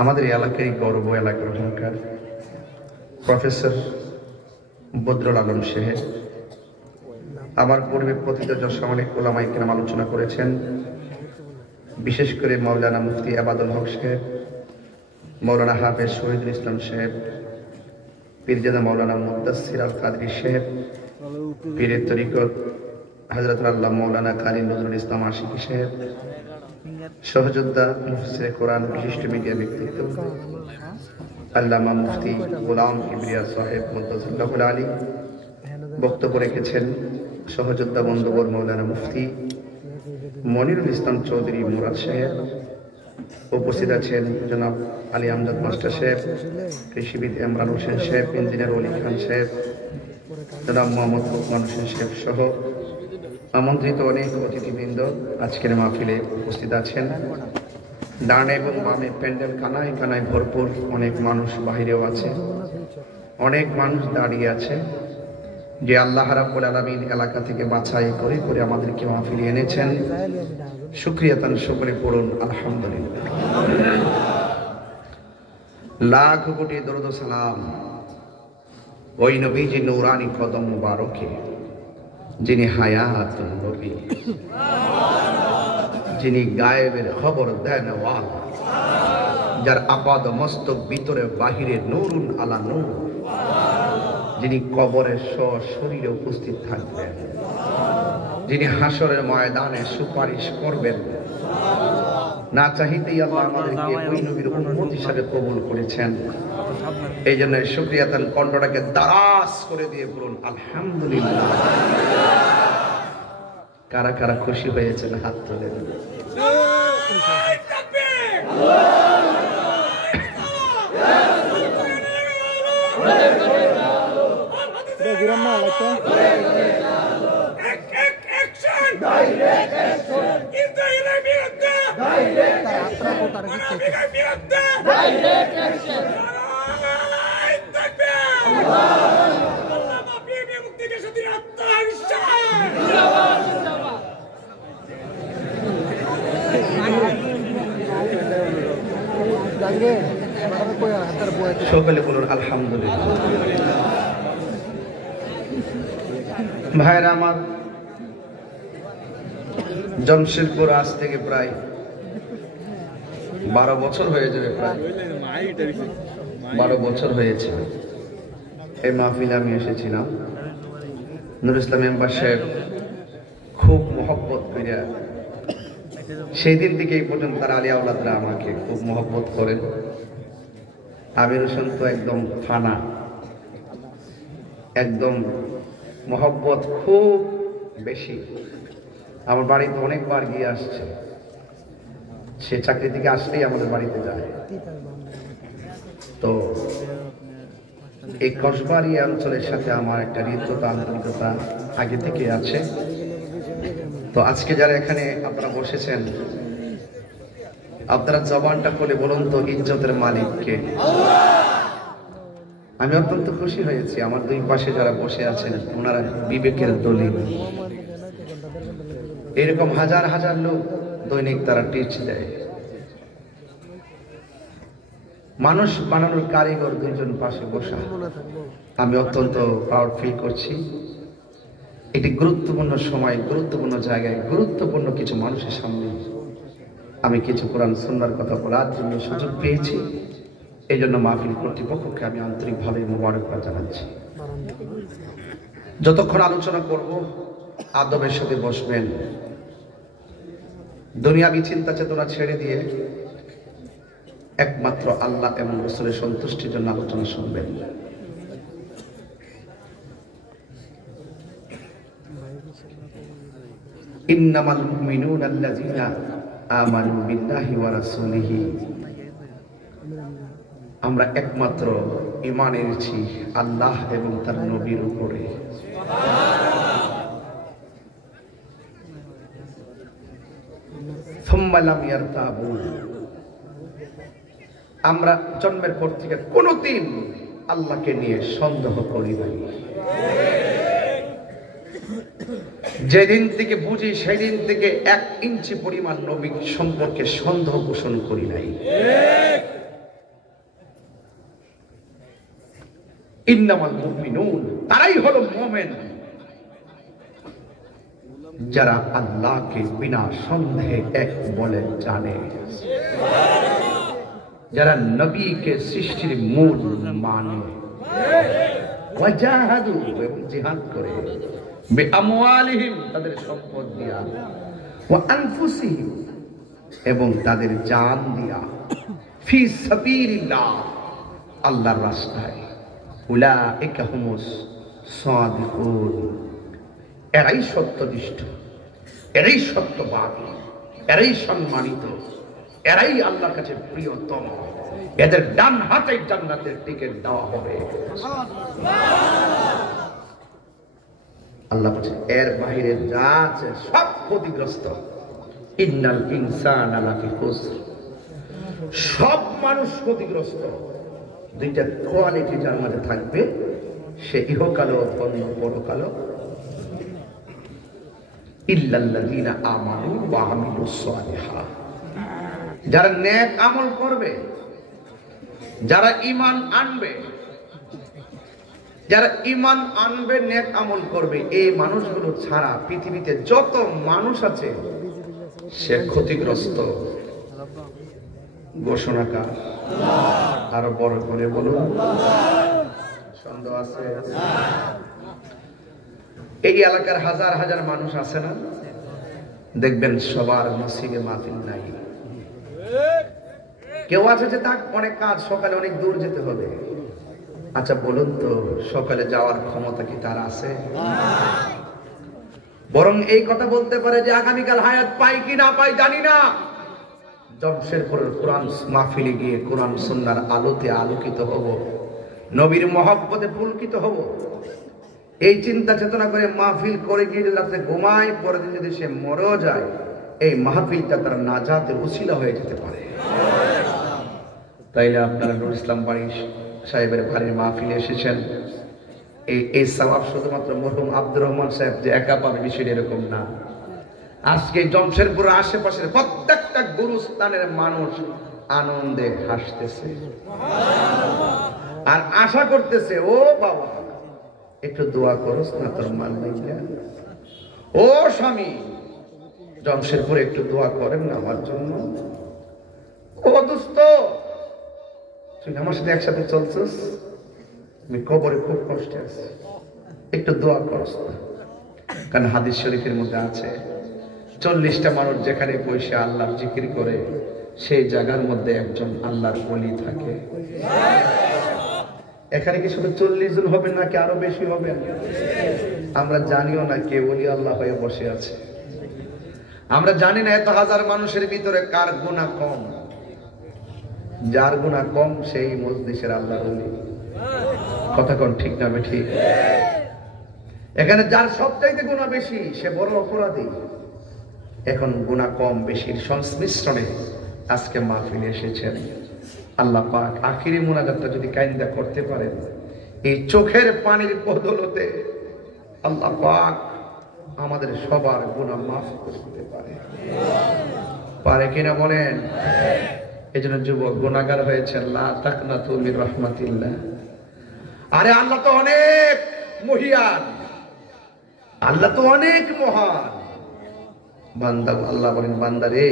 আমাদের এলাকায় গর্ব, এলাকার অহংকার প্রফেসর বদরুল আলম সাহেব আমার পূর্বে পতিত যশামানিক ওলামায়ে কেরাম আলোচনা করেছেন। বিশেষ করে মাওলানা মুফতি আবাদুল হক সাহেব, মাওলানা হাফেজ শহীদুল ইসলাম সাহেব, পীরজাদা মাওলানা মুদাসসির আল কাদরি সাহেব, পীরের তরিকত হযরত আল্লাহ মাওলানা কালী নজরুল ইসলাম আশিকি সাহেব, সহযোদ্ধা মুফসিরে কোরআন, বিশিষ্ট মিডিয়া ব্যক্তিত্ব আল্লামা মুফতি গোলাম কিবরিয়া সাহেব মুদাসসিরুল আলী বক্তব্য রেখেছেন। সহযোদ্ধা বন্ধুবর মাওলানা মুফতি মনিরুল ইসলাম চৌধুরী মুরাদ সাহেব, উপস্থিত আছেন জনাব আলী আমজাদ মাস্টার সাহেব, কৃষিবিদ ইমরান হোসেন সাহেব, ইঞ্জিনিয়ার অলি খান সাহেব, জনাব মোহাম্মদ লোকমান হোসেন সাহেব সহ আমন্ত্রিত অনেক অতিথিবৃন্দ আজকের মাহফিলে উপস্থিত আছেন। ডানে এবং বামে প্যান্ডেল কানায় কানায় ভরপুর, অনেক মানুষ বাহিরেও আছে, অনেক মানুষ দাঁড়িয়ে আছে। যে আল্লাহ রাব্বুল আলামিন এলাকা থেকে বাছাই করে করে আমাদেরকে মাহফিলে এনেছেন, শুকরিয়া তান সকলে পড়ুন আলহামদুলিল্লাহ। লাখ কোটি দরুদ ও সালাম ওই নবীজি নূরানি কদম মুবারকে, যিনি হায়াতুন নবী, যিনি গায়েবের খবর দেন ওয়ালা, যার আপাদ মস্তক ভিতরে বাহিরে নূরুন আলা নূর, যিনি কবরের শরীরে উপস্থিত থাকবেন, যিনি হাসরের ময়দানে সুপারিশ করবেন। না চাইতেই আল্লাহ আমাদেরকে ওই নবীর উম্মত হিসেবে কবুল করেছেন। এই জন্য শুকরিয়া তান কণ্ঠটাকে দারাজ করে দিয়ে বলুন আলহামদুলিল্লাহ। কারা কারা খুশি হয়েছেন হাত তুলে দিন। সকলে বলুন আলহামদুলিল্লাহ। ভাইরা আমার, জমশেদপুর আজ থেকে প্রায় 12 বছর হয়ে যাবে, প্রায় 12 বছর হয়েছে এই মাহফিলে আমি এসেছিলাম। নুরুল ইসলাম মেম্বার সাহেব খুব মহব্বত করিয়া সেই দিন থেকে এই পর্যন্ত তার আলী আওলাদরা আমাকে খুব মহব্বত করেন। আমির হোসেন তো একদম ফানা, একদম মহব্বত খুব বেশি। আমার বাড়িতে অনেকবার গিয়ে আসছে, সে চাকরি থেকে আসলেই আমাদের বাড়িতে যায়। তো এই কসবাড়ি অঞ্চলের সাথে আমার একটা হৃদ্যতা, আন্তরিকতা আগে থেকে আছে। তো আজকে যারা এখানে আপনারা বসেছেন, আপনারা জবানটা খুলে বলুন তো ইজ্জতের মালিককে। আমি অত্যন্ত খুশি হয়েছি। আমার দুই পাশে যারা বসে আছেন ওনারা বিবেকের দলিল। এরকম হাজার হাজার লোক দৈনিক তারা টিচ দেয়। মানুষ বানানোর কারিগর দুইজন পাশে বসা। আমি অত্যন্ত প্রাউড ফিল করছি। একটি গুরুত্বপূর্ণ সময়, গুরুত্বপূর্ণ জায়গায়, গুরুত্বপূর্ণ কিছু মানুষের সামনে আমি কিছু কোরআন সুন্নাহর কথা বলার জন্য সুযোগ পেয়েছি। এই জন্য মাহফিল কর্তৃপক্ষকে আমি আন্তরিকভাবে মোবারকবাদ জানাচ্ছি। যতক্ষণ আলোচনা করব আদবের সাথে বসবেন, দুনিয়াবি চিন্তা চেতনা ছেড়ে দিয়ে একমাত্র আল্লাহ এবং রাসূলের সন্তুষ্টির জন্য আলোচনা শুনবেন। ইন্নামাল মুমিনুনা আল্লাযীনা আমানু বিল্লাহি ওয়া রাসূলিহি, আমরা একমাত্র ঈমান এনেছি আল্লাহ এবং তার নবীর উপরে। সুম্মা লাম ইয়ারতাবু, আমরা জন্মের পর থেকে কোনোদিন আল্লাহকে নিয়ে সন্দেহ করি নাই। যেদিন থেকে বুঝি সেদিন থেকে 1 ইঞ্চি পরিমাণ নবী সম্পর্কে সন্দেহ পোষণ করি নাই। ইন্নামাল মুমিনুন, তারাই হলো মুমিন যারা আল্লাহকে বিনা সন্দেহে এক বলে জানে, যারা নবীকে সৃষ্টির মূল মানে, ওয়াজাহাদু এবং জিহাদ করে, বিআমওয়ালিহিম তাদের সম্পদ দিয়া, ওয়া আনফুসিহিম এবং তাদের জান দিয়া, ফি সাবিলিল্লাহ আল্লাহর রাস্তায়, উলাইকা হুমুস সাদিকুন, এরাই সত্যনিষ্ঠ, এরাই সত্যবাদী, এরাই সম্মানিত, এরাই আল্লাহর কাছে প্রিয়তম, এদের ডান হাতে জান্নাতের টিকিট দেওয়া হবে। আল্লাহ বলেন এর বাইরে যা আছে সব ক্ষতিগ্রস্ত। ইন্নাল ইনসানা লাফি খুসর, সব মানুষ ক্ষতিগ্রস্ত। দুইটা কোয়ালিটি যার মাঝে থাকবে সে ইহকালো অন্য পরকালো। ইল্লাল্লাযীনা আমানু ওয়া আমিলুস সালিহাত, যারা নেক আমল করবে, যারা ঈমান আনবে, যারা ঈমান আনবে নেক আমল করবে, এই মানুষগুলো ছাড়া পৃথিবীতে যত মানুষ আছে সে ক্ষতিগ্রস্ত। ঘোষণাকার আরো বড় করে বলুন, সন্দেহ আছে? এই এলাকার হাজার হাজার মানুষ আছে না, দেখবেন সবার নসিবে মাহফিল নাই। কেউ আছে যে তার অনেক কাজ, সকালে অনেক দূর যেতে হবে। আচ্ছা বলুন তো, সকালে যাওয়ার ক্ষমতা কি তার আছে? বরং এই কথা বলতে পারে যে আগামীকাল হায়াত পাই কি না পাই জানি না, জমশেদপুরের কোরআন মাহফিলে গিয়ে কোরআন সুন্নাহর আলোতে আলোকিত হব, নবীর মহব্বতে পুলকিত হব, এই চিন্তা চেতনা করে মাহফিল করে গিয়ে রাতে ঘুমায়, পরের দিন যদি সে মরেও যায়, এই মাহফিলটা তার নাজাতের উসিলা হয়ে যেতে পারে। তাইলে আপনারা নুরুল ইসলাম বাড়ি সাহেবের বাড়ির মাহফিলে এসেছেন, এই সওয়াব শুধুমাত্র মরহুম আব্দুর রহমান সাহেব যে একা পাবে বিষয়টা এরকম না। আজকে জমশেদপুরের আশেপাশের প্রত্যেকটা গুরুস্থানের মানুষ আনন্দে হাসতেছে আর আশা করতেছে, ও বাবা একটু দোয়া করস না তোর মাল নাইয়া, ও স্বামী জমশেদপুরে একটু দোয়া করেন না আমার জন্য, ও দোস্ত তুই আমার সাথে একসাথে চলছিস, আমি কবরে খুব কষ্টে আছি, একটু দোয়া করস না। কারণ হাদিস শরীফের মধ্যে আছে 40টা মানুষ যেখানে বসে আল্লাহর জিকির করে, সেই জায়গার মধ্যে একজন আল্লাহর ওলি থাকে। এখানে কি শুধু 40 জন হবে নাকি আরো বেশি হবে? আমরা জানিও না কে ওলি আল্লাহ হয়ে বসে আছে। আমরা জানি না এত হাজার মানুষের ভিতরে কার গুনাহ কম। যার গুনাহ কম সেই মজলিসের আল্লাহর ওলি। কথা কোন ঠিক না ঠিক? এখানে যার সবচাইতে গুনাহ বেশি সে বড় অপরাধী। এখন গুনাহ কম বেশির সংমিশ্রণে আজকে মাহফিলে এসেছেন। আল্লাহ পাক আখিরি মুনাজাতটা যদি কাইন্দা করতে পারেন, এই চোখের পানির বদলতে আল্লাহ পাক আমাদের সবার গুনাহ মাফ করে দিতে পারে কিনা বলেন? এই জন্য যুবক গুনাহগার হয়েছেন, লা তাকনাতু মির রাহমাতিল্লাহ। আরে আল্লাহ তো অনেক মহিয়ান, আল্লাহ তো অনেক মহান। বান্দা আল্লাহ বলেন, বান্দা রে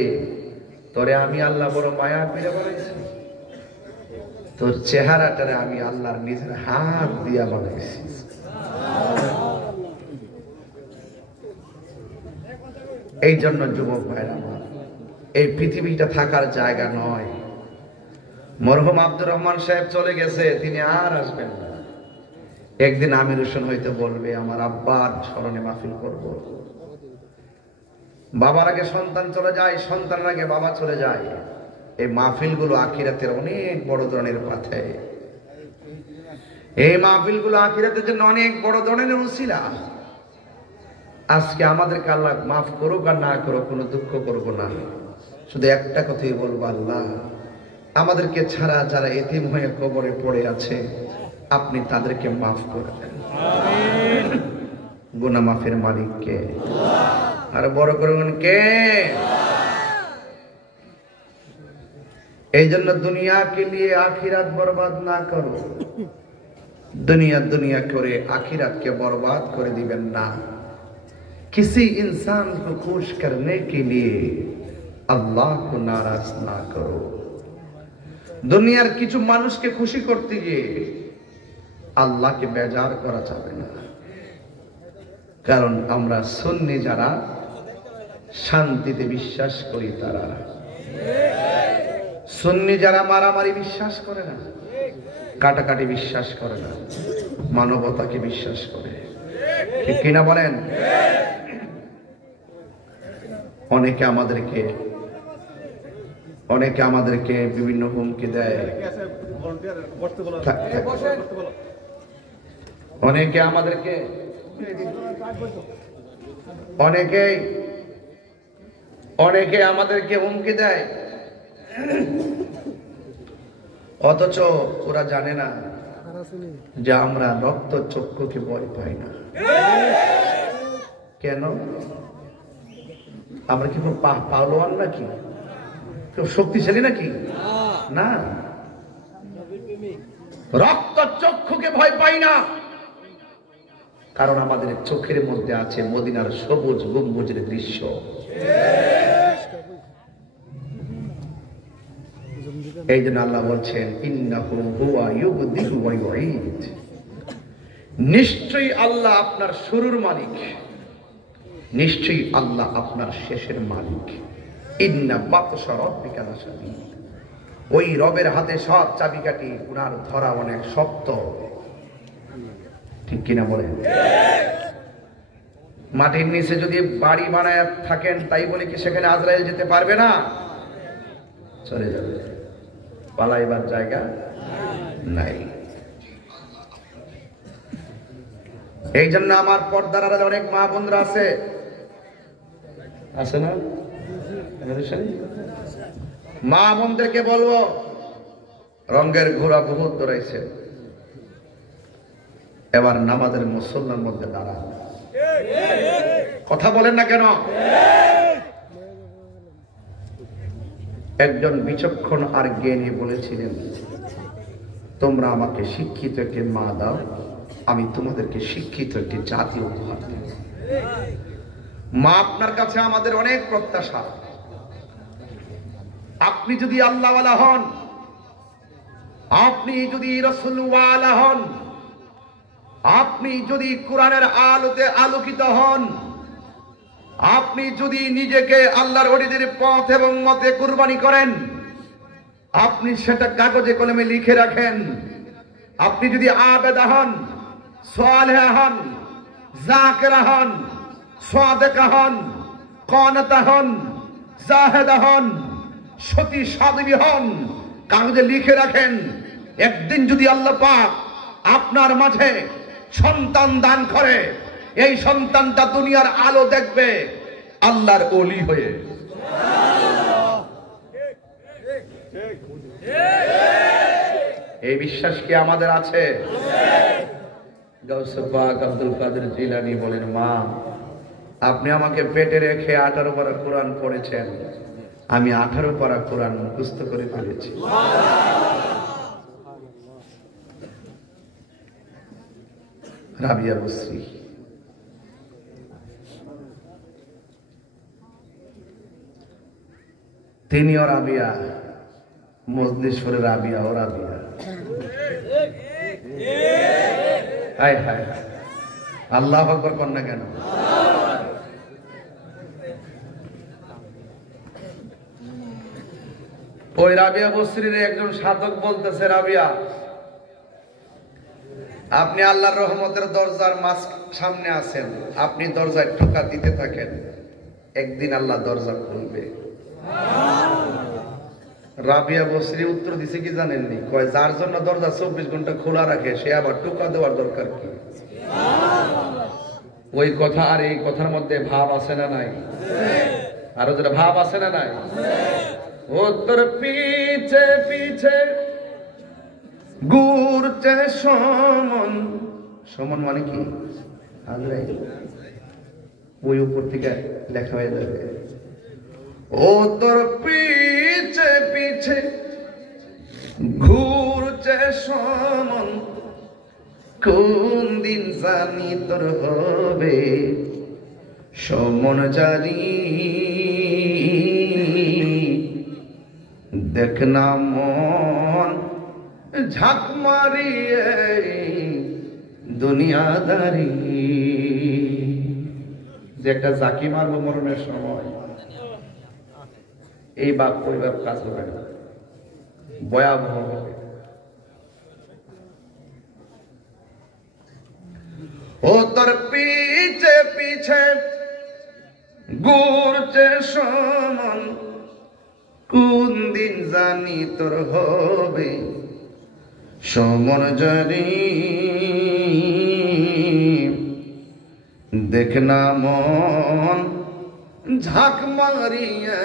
তোরে আমি আল্লাহ বড় মায়া করে বানাইছি, তোর চেহারাটারে আমি আল্লাহর নিজের হাত দিয়া বানাইছি। এই জন্য যুবক ভাইরা, এই পৃথিবীটা থাকার জায়গা নয়। মরহুম আব্দুর রহমান সাহেব চলে গেছে, তিনি আর আসবেন না। একদিন আমির হোসেন হইতে বলবে আমার আব্বার স্মরণে মাহফিল করব। বাবার আগে সন্তান চলে যায়, সন্তানের আগে বাবা চলে যায়। এই মাহফিলগুলো আখিরাতের অনেক বড় ধরনের পাথে। এই মাহফিলগুলো আখিরাতের জন্য অনেক বড় ধরনের উসিলা। আজকে আমাদেরকে আল্লাহ মাফ করুক আর না করুক, কোনো দুঃখ করবো না। শুধু একটা কথাই বলবো, আল্লাহ আমাদেরকে ছাড়া যারা এতিম হয়ে কবরে পড়ে আছে আপনি তাদেরকে মাফ করে দেন। গুনাহ মাফের মালিক কে? আর বড় করে কে? এই জন্য দুনিয়া কে লিয়ে আখিরাত বরবাদ না করো। दुनिया दुनिया करे आखिरत के बर्बाद कर दिबेन ना। किसी इंसान को खुश करने के लिए अल्लाह को नाराज ना करो। दुनियार किछु मानुष के खुशी करते गিয়ে अल्लाह के बेजार करा যাবে না। কারণ আমরা সুন্নি যারা শান্তিতে বিশ্বাস করি তারা, সুন্নি যারা মারামারি বিশ্বাস করে না, কাটাকাটি বিশ্বাস করে না, মানবতাকে বিশ্বাস করে। ঠিক কিনা বলেন? অনেকে আমাদেরকে বিভিন্ন হুমকি দেয়, অনেকে আমাদেরকে হুমকি দেয়, অথচ ওরা জানে না যে আমরা রক্ত চক্ষুকে ভয় পাই না। কেন? আমরা কি পাহলোয়ান নাকি? কেউ শক্তিশালী নাকি? না, রক্ত চক্ষুকে ভয় পাই না, কারণ আমাদের চোখের মধ্যে আছে মদিনার সবুজ গম্বুজের দৃশ্য। এই জন্য আল্লাহ বলছেন ইন্নাহু হুয়া ইউবদিউ ওয়া ইউঈদ, নিশ্চয়ই আল্লাহ আপনার শুরুর মালিক, নিশ্চয়ই আল্লাহ আপনার শেষের মালিক। ইন্না বাতশা রাব্বিকা লাশাদীদ, ওই রবের হাতে সব চাবিকাঠি, উনার ধরা অনেক শক্ত। ঠিক কিনা বলেন? মাটির নিচে যদি বাড়ি বানায় থাকেন তাই বলে কি সেখানে আজরাইল যেতে পারবে না? চলে যাবে, পালাইবার জায়গা নাই। এই জন্য আমার পর্দার আড়ালে অনেক মা বোনরা আছে না? মা বোনদেরকে বলবো, রঙের ঘোড়া বহুত দৌড়াইছে, এবার নামাজের মুসল্লার মধ্যে দাঁড়ান। কথা বলেন না কেন? একজন বিচক্ষণ আর জ্ঞানী বলেছিলেন, তোমরা আমাকে শিক্ষিত একটি মা দাও, আমি তোমাদেরকে শিক্ষিত একটি জাতি উপহার দেব। মা আপনার কাছে আমাদের অনেক প্রত্যাশা। আপনি যদি আল্লাহওয়ালা হন, আপনি যদি রাসূলওয়ালা হন, আপনি যদি কোরআনের আলোতে আলোকিত হন, আপনি যদি নিজেকে আল্লাহর ওলিদের পথ এবং মতে কুরবানি করেন, আপনি সেটা কাগজে কলমে লিখে রাখেন, আপনি যদি আবেদা হন, সালেহা হন, যাকিরা হন, সাদিকা হন, কানিতা হন, জাহিদা হন, সতী সাধ্বী হন, কাগজে লিখে রাখেন। একদিন যদি আল্লাহ পাক আপনার মাঝে সন্তান দান করে, এই সন্তানটা দুনিয়ার আলো দেখবে আল্লাহর ওলি হয়ে। এই বিশ্বাস কি আমাদের আছে? গাউসে পাক আব্দুল কাদের জিলানী বলেন, মা আপনি আমাকে পেটে রেখে 18 পারা কোরআন পড়েছেন, আমি 18 পারা কোরআন মুখস্থ করে ফেলেছি। রাবিয়া বসরি, তিনিও রাবিয়া, মজলিশপুরে রাবিয়া ও রাবিয়া। হায় হায়, আল্লাহু আকবার কর না কেন? ওই রাবিয়া বসরির একজন সাধক বলতেছে, রাবিয়া আপনি আল্লাহর রহমতের দরজার সামনে আছেন, আপনি দরজায় টোকা দিতে থাকেন, একদিন আল্লাহ দরজা খুলবে। রাবিয়া বসরি উত্তর দিছে কি জানেননি? কয়, যার জন্য দরজা 24 ঘন্টা খোলা রাখে সে আবার টোকা দেওয়ার দরকার কি? ওই কথা আর এই কথার মধ্যে ভাব আছে না নাই? আরো যেটা ভাব আছে না নাই? ও তোর পিছে পিছে ঘুরছে সমন, সমন মানে কি? ওই উপর থেকে লেখা হয়ে যাবে, ও তোর পিছে পিছে ঘুরছে সমন, কোন দিন জানি তোর হবে সমন জারি, দেখ না মন ঝাঁক মারিয়ে দুনিয়াদারি। যে একটা জাকি মারবো মরণের সময়, এই বাপ পরিবার কাজ হবে না, ভয়াবহ হবে। ও তোর পিছে পিছে ঘুরছে সমন, কোন দিন জানি তোর হবে সমন জারি, দেখ না মন ঝাঁক মারিয়ে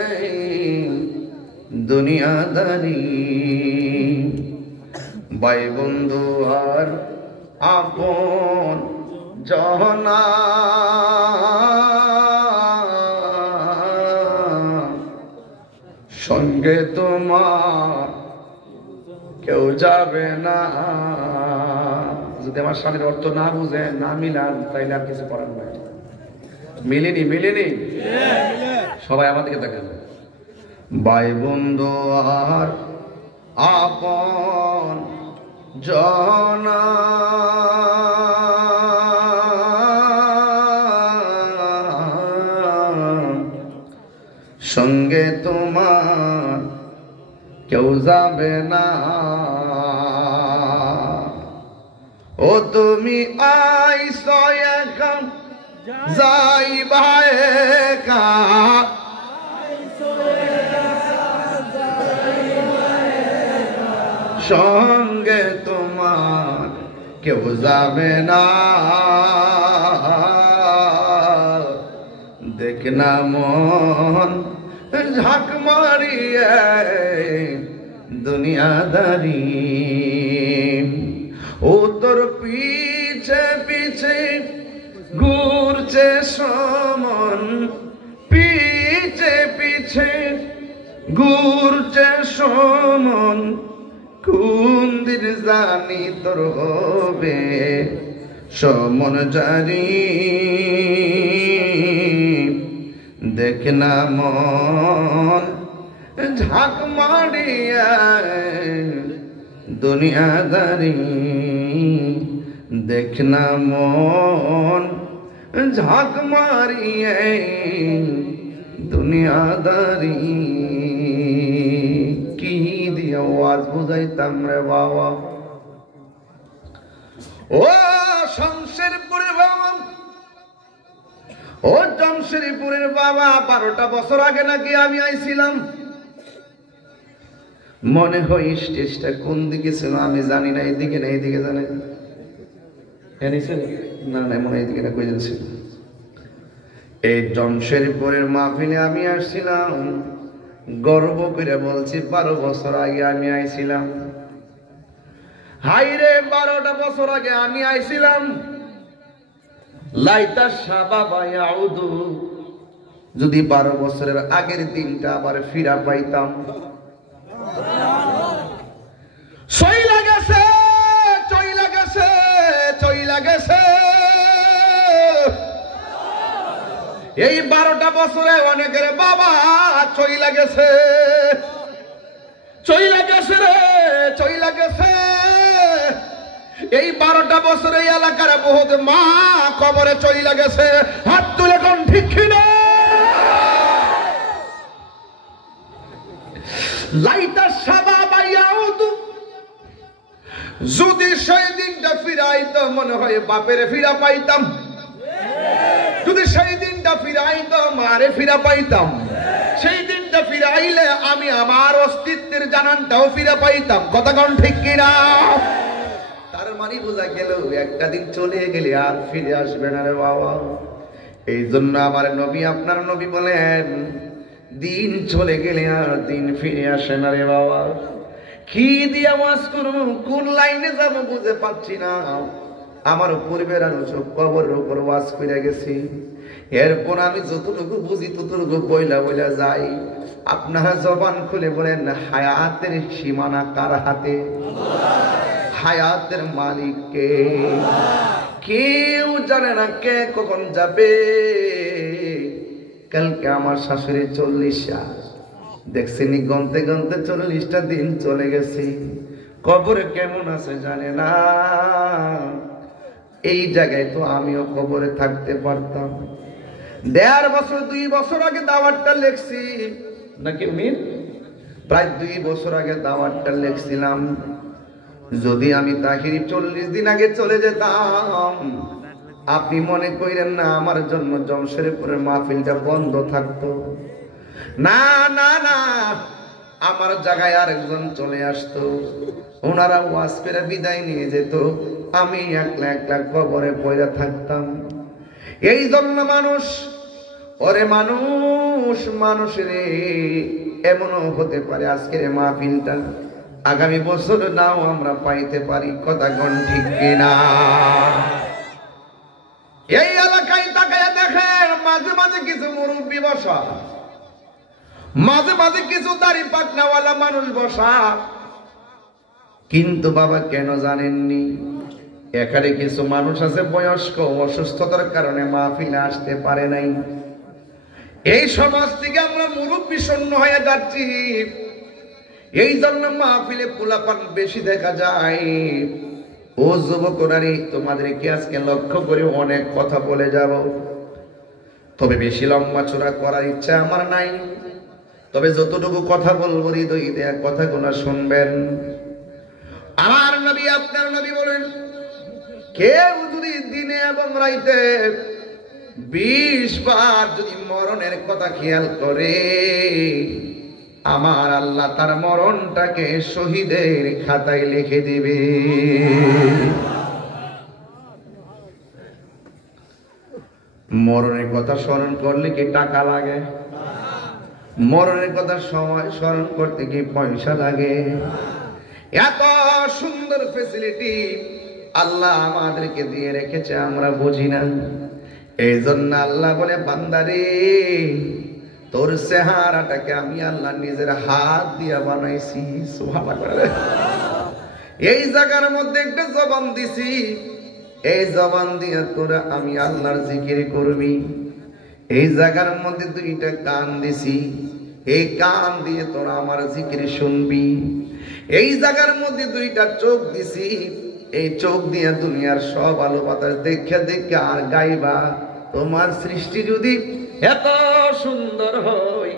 দুনিয়াদারি। ভাই বন্ধু আর আপন জনা, সঙ্গে তোমার কেউ যাবে না। যদি আমার স্বামীর অর্থ না বুঝে না মিলান তাইলে আর কিছু করার নাই। মিলেনি মিলেনি, সবাই আমাদেরকে দেখেন। ভাই বন্ধু আর আপন জনা, সঙ্গে তোমার কেউ যাবে না। ও তুমি আইছো একা যাইবা একা, সঙ্গে তোমার কেউ যাবে না। দেখ না মন ঝাঁক মারিয়ে দুনিয়াদারি। ও তোর পিছে পিছে ঘুরছে সমন, পিছে পিছে ঘুরছে সমন, কোন দিন জানি তোর হবে সমন জারি, দেখ না মন ঝাঁক মারিয়া দুনিয়াদারি। দেখ না মন ঝাঁক মারিয়ে দুনিয়াদারি। কি দিয়ে আওয়াজ বুঝাইতাম রে বাবা। ও শমশেরপুরের বাবা, ও জমশেরপুরের বাবা, 12টা বছর আগে নাকি আমি আইছিলাম। মনে হয় স্টেজটা কোন দিকে ছিল আমি জানি না, এইদিকে না এইদিকে জানে না, না মনে এইদিকে না, কই ছিল। এই জমশেরপুরের মাহফিলে আমি আসছিলাম, গর্ব করে বলছি 12 বছর আগে আমি আইছিলাম। হাইরে 12টা বছর আগে আমি আইছিলাম। লাইতা শাবাবা ইয়াউদু, যদি 12 বছরের আগের দিনটা আবার ফিরা পাইতাম। চইলা গেছে চইলা গেছে চইলা গেছে, এই 12টা বছরে অনেকের বাবা চইলা গেছে, চইলা গেছে রে চইলা গেছে। এই 12টা বছরে এলাকার বহুত মা কবরে চইলা গেছে। হাত তুলে কোন ঠিক কিনা। লাইতা শাবাবা ইয়াউদু, যদি সেই দিনটা ফিরাইতো মনে হয় বাপের ফিরা পাইতাম, যদি সেই দিনটা ফিরাইতো মারে ফিরা পাইতাম, সেই দিনটা ফিরাইলে আমি আমার অস্তিত্বের জানানটাও ফিরা পাইতাম। কথা কোন ঠিক কিনা। তার মানে বোঝা গেল একটা দিন চলে গেলে আর ফিরে আসবে না রে বাবা। এই জন্য আমার নবী আপনার নবী বলেন, দিন চলে গেলে আর দিন ফিরে আসে না রে বাবা। কি দিয়ে ওয়াজ করবো, কোন লাইনে যাব বুঝে পাচ্ছি না। আমার পরিবার আলোচক কবরের উপর ওয়াজ করে গেছি, এরপর আমি যতটুকু বুঝি ততটুকু বইলা বইলা যাই। আপনারা জবান খুলে বলেন, হায়াতের সীমানা কার হাতে? হায়াতের মালিক কে? কেউ জানে না কে কখন যাবে। কালকে আমার শাশুড়ি 40 দেখছিনি, গনতে গনতে 40টা দিন চলে গেছে। কবরে কেমন আছে জানে না। এই জায়গায় তো আমিও কবরে থাকতে পারতাম। 1.5 বছর 2 বছর আগে দাওয়াতটা লিখছি নাকি উনি, প্রায় 2 বছর আগে দাওয়াতটা লিখছিলাম। যদি আমি তাহিরি 40 দিন আগে চলে যেতাম, আপনি মনে করেন না আমার জন্য জমশেরপুরের মাহফিলটা বন্ধ থাকতো? না না না, আমার জায়গায় আরেকজন চলে আসতো, ওনারা ওয়াজ করে বিদায় নিয়ে যেত, আমি একলা একলা কবরে পড়ে থাকতাম। এই জন্য মানুষ, ওরে মানুষ, মানুষের এমনও হতে পারে আজকের মাহফিলটা আগামী বছর নাও আমরা পাইতে পারি। কথা কোন ঠিক কিনা? এই এলাকায় তাকায় দেখেন, মাঝে মাঝে কিছু মুরব্বী বসা, মাঝে মাঝে কিছু দাড়ি পাকনাওয়ালা মানুষ বসা। কিন্তু বাবা কেন জানেননি, এখানে কিছু মানুষ আছে বয়স্ক, অসুস্থতার কারণে মাহফিলে আসতে পারে নাই। এই সমাজ থেকে আমরা মুরব্বী শূন্য হয়ে যাচ্ছি। এই জন্য মাহফিলে পোলাপান বেশি দেখা যায়। ও যুবকরারে, তোমাদেরকে আজকে লক্ষ্য করে অনেক কথা বলে যাব, তবে বেশি লম্বা চূড়া করার ইচ্ছা আমার নাই। তবে যতটুকু কথা বলবো হৃদয় দেয়া কথাগুলো শুনবেন। আমার নবী, আপনার নবী বলেন, কেউ যদি দিনে এবং রাইতে 20 বার যদি মরণের কথা খেয়াল করে, আমার আল্লাহ তার মরণটাকে শহীদের খাতায় লিখে দিবে। মরণের কথা স্মরণ করলে কি টাকা লাগে? মরণের কথা সময় স্মরণ করতে কি পয়সা লাগে? এত সুন্দর ফেসিলিটি আল্লাহ আমাদেরকে দিয়ে রেখেছে, আমরা বুঝি না। এই জন্য আল্লাহ বলে, বান্দারে তোর চেহারাটাকে আমি আল্লাহ নিজের হাত দিয়া বানাইছি। সুবহানাল্লাহ। এই জায়গার মধ্যে একটা জবান দিছি, এই জবান দিয়ে তোরা আমি আল্লাহর জিকির করবি। এই জায়গার মধ্যে 2টা কান দিছি, এই কান দিয়ে তোরা আমার জিকির শুনবি। এই জায়গার মধ্যে 2টা চোখ দিছি, এই চোখ দিয়ে দুনিয়ার সব আলো বাতাস দেখে দেখে আর গাইবা। তোমার সৃষ্টি যদি এত সুন্দর হয়,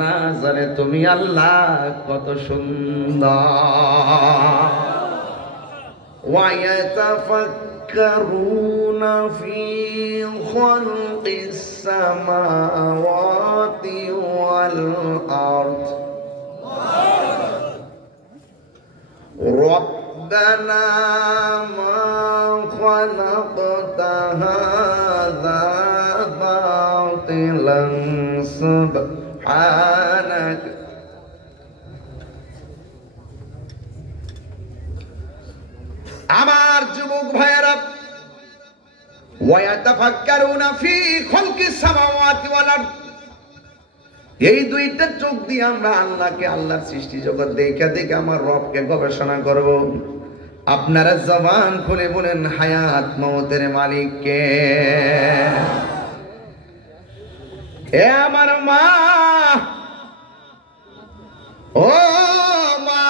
না জানে তুমি আল্লাহ কত সুন্দর। ওয়ায়াতাফাক্কারুনা ফি খালকিস সামাওয়াতি ওয়াল আরদ রব্বানা মা খালাকতা হাযা বাতিলান সুবহানাক। আমার যুবক ভাইয়েরা, ওয়ায়াতাফাক্কারুনা ফি খালকিস সামাওয়াতি ওয়াল আরদ, এই 2টা চোখ দিয়ে আমরা আল্লাহকে, আল্লাহর সৃষ্টি জগৎ দেখে দেখে আমার রবকে গবেষণা করব। আপনারা জবান খুলে বলেন, হায়াত মওতের মালিক কে? এ আমার মা, ও মা,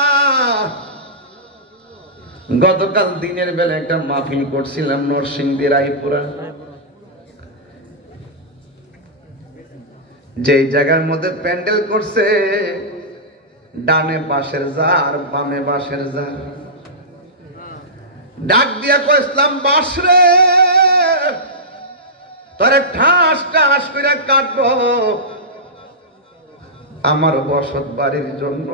গতকাল দিনের বেলা একটা মাহফিল করছিলাম নরসিংদী রায়পুরা। যেই জায়গার মধ্যে প্যান্ডেল করছে, ডানে বাঁশের জার, বামে বাঁশের জার। ডাক দিয়া কইলাম, বাঁশ রে, তোরে ঠাস ঠাস করে কাটবো আমার বসত বাড়ির জন্য,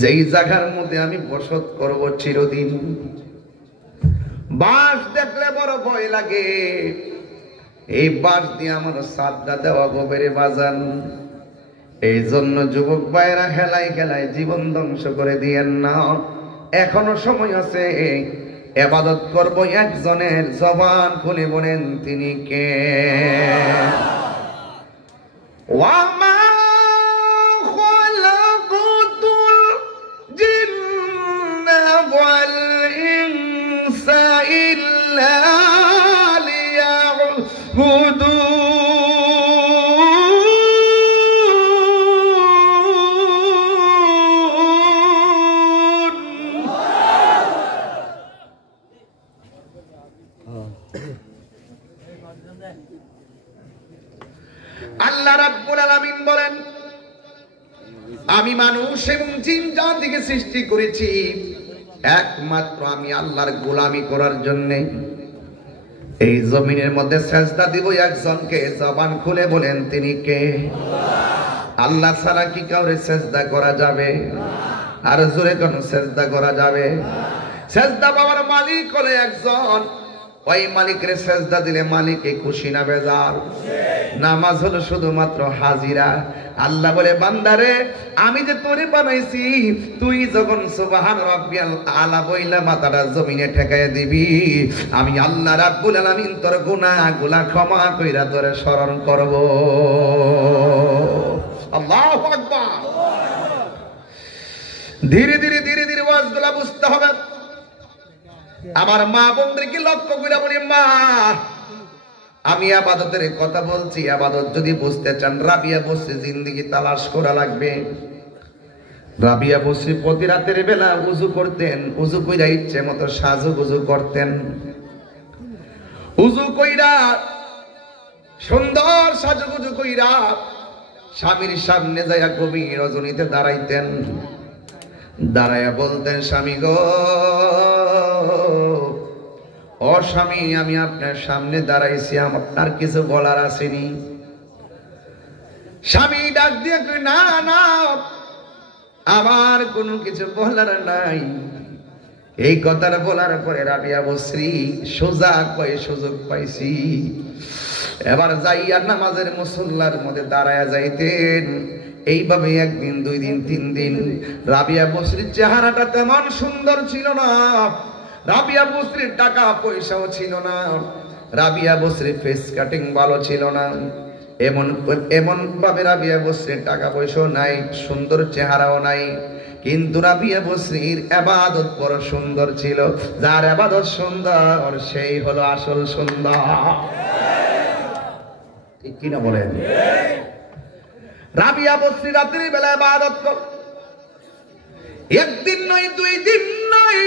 যেই জায়গার মধ্যে আমি বসত করব চিরদিন। বাঁশ দেখলে বড় ভয় লাগে। এই বাঁশ দিয়ে আমার সাদটা দেওয়া গোবেরে বাজান। এই জন্য যুবক ভাইরা, খেলায় খেলায় জীবন ধ্বংস করে দিয়েন না। এখনো সময় আছে, ইবাদত করব একজনের। জবান খুলে বলেন, তিনি কে? ওয়ামা খালাকুতুল জিন্না الإنس إلا ليعبدون আল্লাহ রাব্বুল আলামিন বলেন, আমি মানুষ এবং জিন জাতিকে সৃষ্টি করেছি একমাত্র আমি আল্লাহর গোলামি করার জন্য। এই জমিনের মধ্যে সেজদা দিব একজনকে, জবান খুলে বলেন তিনি কে? আল্লাহ ছাড়া কি কাউরে সেজদা করা যাবে? আর জোরে কোন সেজদা করা যাবে? সেজদা পাওয়ার মালিক হলো একজন, ওই মালিকের সেজদা দিলে মালিকে খুশি না বেজার? নামাজ হলো শুধুমাত্র হাজিরা। আল্লাহ বলে, বান্দারে আমি যে তোরে বানাইছি, তুই যখন সুবহান রাব্বিয়াল আলা বইলা মাথাটা জমিনে ঠেকায় দিবি, আমি আল্লাহ রাব্বুল আলামিন তোর গুনাহগুলো ক্ষমা কইরা তোরে স্মরণ করব। আল্লাহু আকবার। ধীরে ধীরে ধীরে ধীরে ওয়াজগুলো বুঝতে হবে। আমার মা বোনদেরকে লক্ষ্য করে বলি, মা আমি ইবাদতের কথা বলছি, ইবাদত যদি বুঝতে চান রাবিয়া বসে জিন্দেগি তালাশ করা লাগবে। রাবিয়া বসে প্রতি রাতের বেলা উযু করতেন, উযু কইরা ইচ্ছে মতো সাজুগুজু করতেন। উযু কইরা সুন্দর সাজুগুজু কইরা স্বামীর সামনে যাইয়া গভীর রজনীতে দাঁড়াইতেন। দাঁড়াইয়া বলতেন, স্বামী গো, ও স্বামী, আমি আপনার সামনে দাঁড়াইছি, আপনার কিছু বলার আসেনি? স্বামী ডাক দিয়ে কই, না না, আমার কোনো কিছু বলার নাই। এই কথাটা বলার পরে রাবিয়া বসরি সোজা কয়ে সুযোগ পাইছি। এবার যাইয়া নামাজের মুসল্লার মধ্যে দাঁড়ায়া যাইতেন। এইভাবে একদিন, দুই দিন, তিন দিন। রাবিয়া বসরির চেহারাটা তেমন সুন্দর ছিল না, রাবিয়া বসরির টাকা পয়সাও ছিল না, রাবিয়া বসরির ফেস কাটিং ভালো ছিল না। এমন ভাবে রাবিয়া বসরির টাকা পয়সাও নাই, সুন্দর চেহারাও নাই, কিন্তু রাবিয়া বসরির ইবাদত বড় সুন্দর ছিল। যার ইবাদত সুন্দর সেই হলো আসল সুন্দর। ঠিক কিনা বলেন? রাবিয়া বসরি রাতের বেলা ইবাদত করত। একদিন নয়, দুই দিন নয়,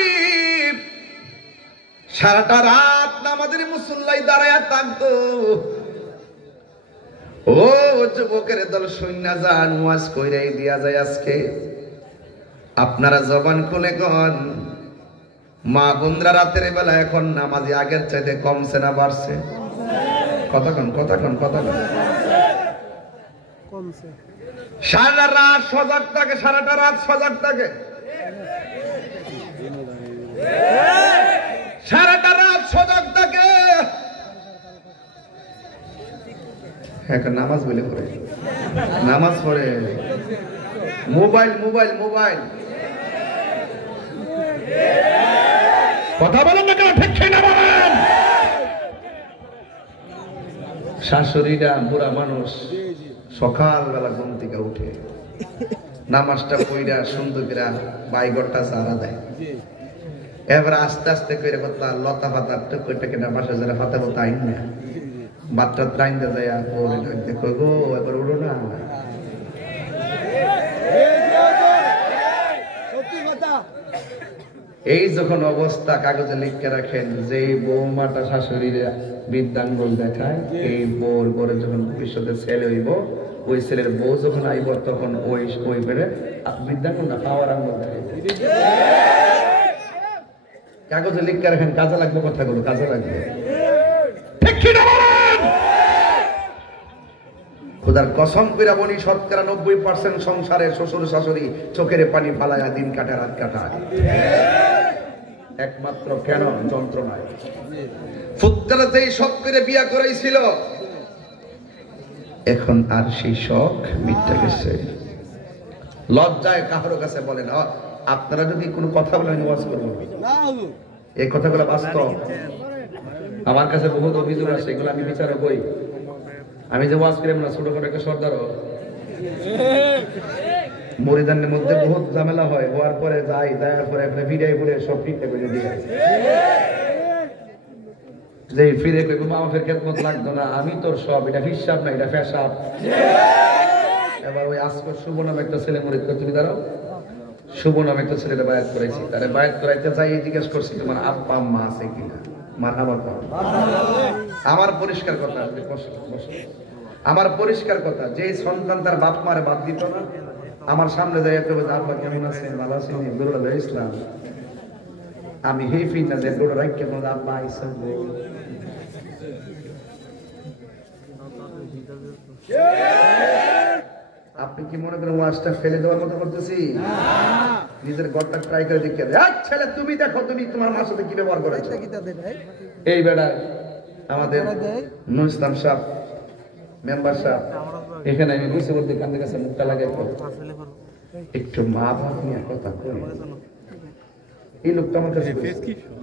সারাটা রাত নামাজের মুসল্লায় দাঁড়ায়া থাকতো। ও যুবকের দল, সৈন্য যান, ওয়াজ কইরাই দিয়া যায় আজকে। আপনারা জবান খুলে কন, মা বোনরা রাতের বেলা এখন নামাজি আগের চাইতে কমছে না বাড়ছে? কথা কন, কথা কন, কথা কন। সারা রাত সজাগ থাকে, সারাটা রাত সজাগ থাকে, সারাটা রাত সজাগ থাকে। এখন নামাজ বলে পড়ে, নামাজ পড়ে, মোবাইল মোবাইল মোবাইল। কথা বলেন না কেন? ঠিক না বলেন? শাশুড়িরা বুড়া মানুষ সকালবেলা ঘুম থেকে উঠে নামাজটা পড়া সুন্দর করে বাইগরটা সারা দেয়। এবার আস্তে আস্তে করে কথা লতা পাতা টুকে না বাসা যারা হাতে মতো আইন না বাচ্চা ত্রাইন যায়, দেখো গো এবার উঠো না। এই যখন অবস্থা কাগজে লিখে রাখেন, যে বৌমাটা শাশুড়ির বৃদ্ধাঙ্গুল দেখায়, এই বউর পরে যখন ভবিষ্যতে ছেলে হইব, ওই ছেলের বউ যখন আইব, তখন ওই ওই বেড়ে বৃদ্ধাঙ্গুল না পাওয়ার আঙ্গুল দেখায়। কাগজে লিখে রাখেন, কাজে লাগবে কথাগুলো, কাজে লাগবে। খোদার কসম কইরা বলি, শতকরা 90% সংসারে শ্বশুর শাশুড়ি চোখের পানি ফালায়া দিন কাটা, রাত কাটা, একমাত্র কেন? যন্ত্রণায়। ফুৎকারা যেই শখ করে বিয়া করাইছিল, এখন আর সেই শখ মিটে গেছে। লজ্জায় কারো কাছে বলেন, আপনারা যদি কোনো কথা বলেন ওয়াজ করবো, এই কথাগুলো বাস্তব। আমার কাছে বহুত অভিযোগ আছে, এগুলো আমি বিচারে বই। আমি যে ওয়াজ করি না, ছোটখাটো একটা সর্দার, মরিদানের মধ্যে বহুত ঝামেলা হয়, হওয়ার পরে যাওয়ার পরে একটা ভিড়াই পড়ে সব ফিটে করে দিয়ে যে ফিরে কই মা ফের খেদমত লাগতো না, আমি তোর সব, এটা হিসাব না, এটা পেশাব। এবার ওই আজকর শুভ নামে একটা ছেলে মরিদ করে, তুমি দাঁড়াও, শুভ নামে একটা ছেলেটা বায়াত করাইছি, তারে বায়াত করাইতে যাই জিজ্ঞেস করছি তোমার আব্বা আম্মা আছে কিনা, আমার পরিষ্কার কথা, আমার পরিষ্কার কথা, যে সন্তান তার বাপ মারে বাদ দিত না, আমার সামনে যাই আব্বা কেমন আছেন, ভালো আছেন, বেরোল ইসলাম, আমি হে ফিট না যে বড় রাখ কেমন আব্বা আইসা। আপনি কি মনে করেন ওয়াজটা ফেলে দেওয়ার মতো করতেছি? নিজের ঘরটা ট্রাই করে দেখে ছেলে তুমি দেখো তুমি তোমার মার সাথে কি ব্যবহার করেছো। এই বেড়া আমাদের নুর ইসলাম সাহেব মেম্বার সাহেব এখানে আমি বসে বলতে কান্দে কাছে মুখটা লাগাই একটু মা বাপ নিয়ে কথা বলি। এই লোকটা আমার কাছে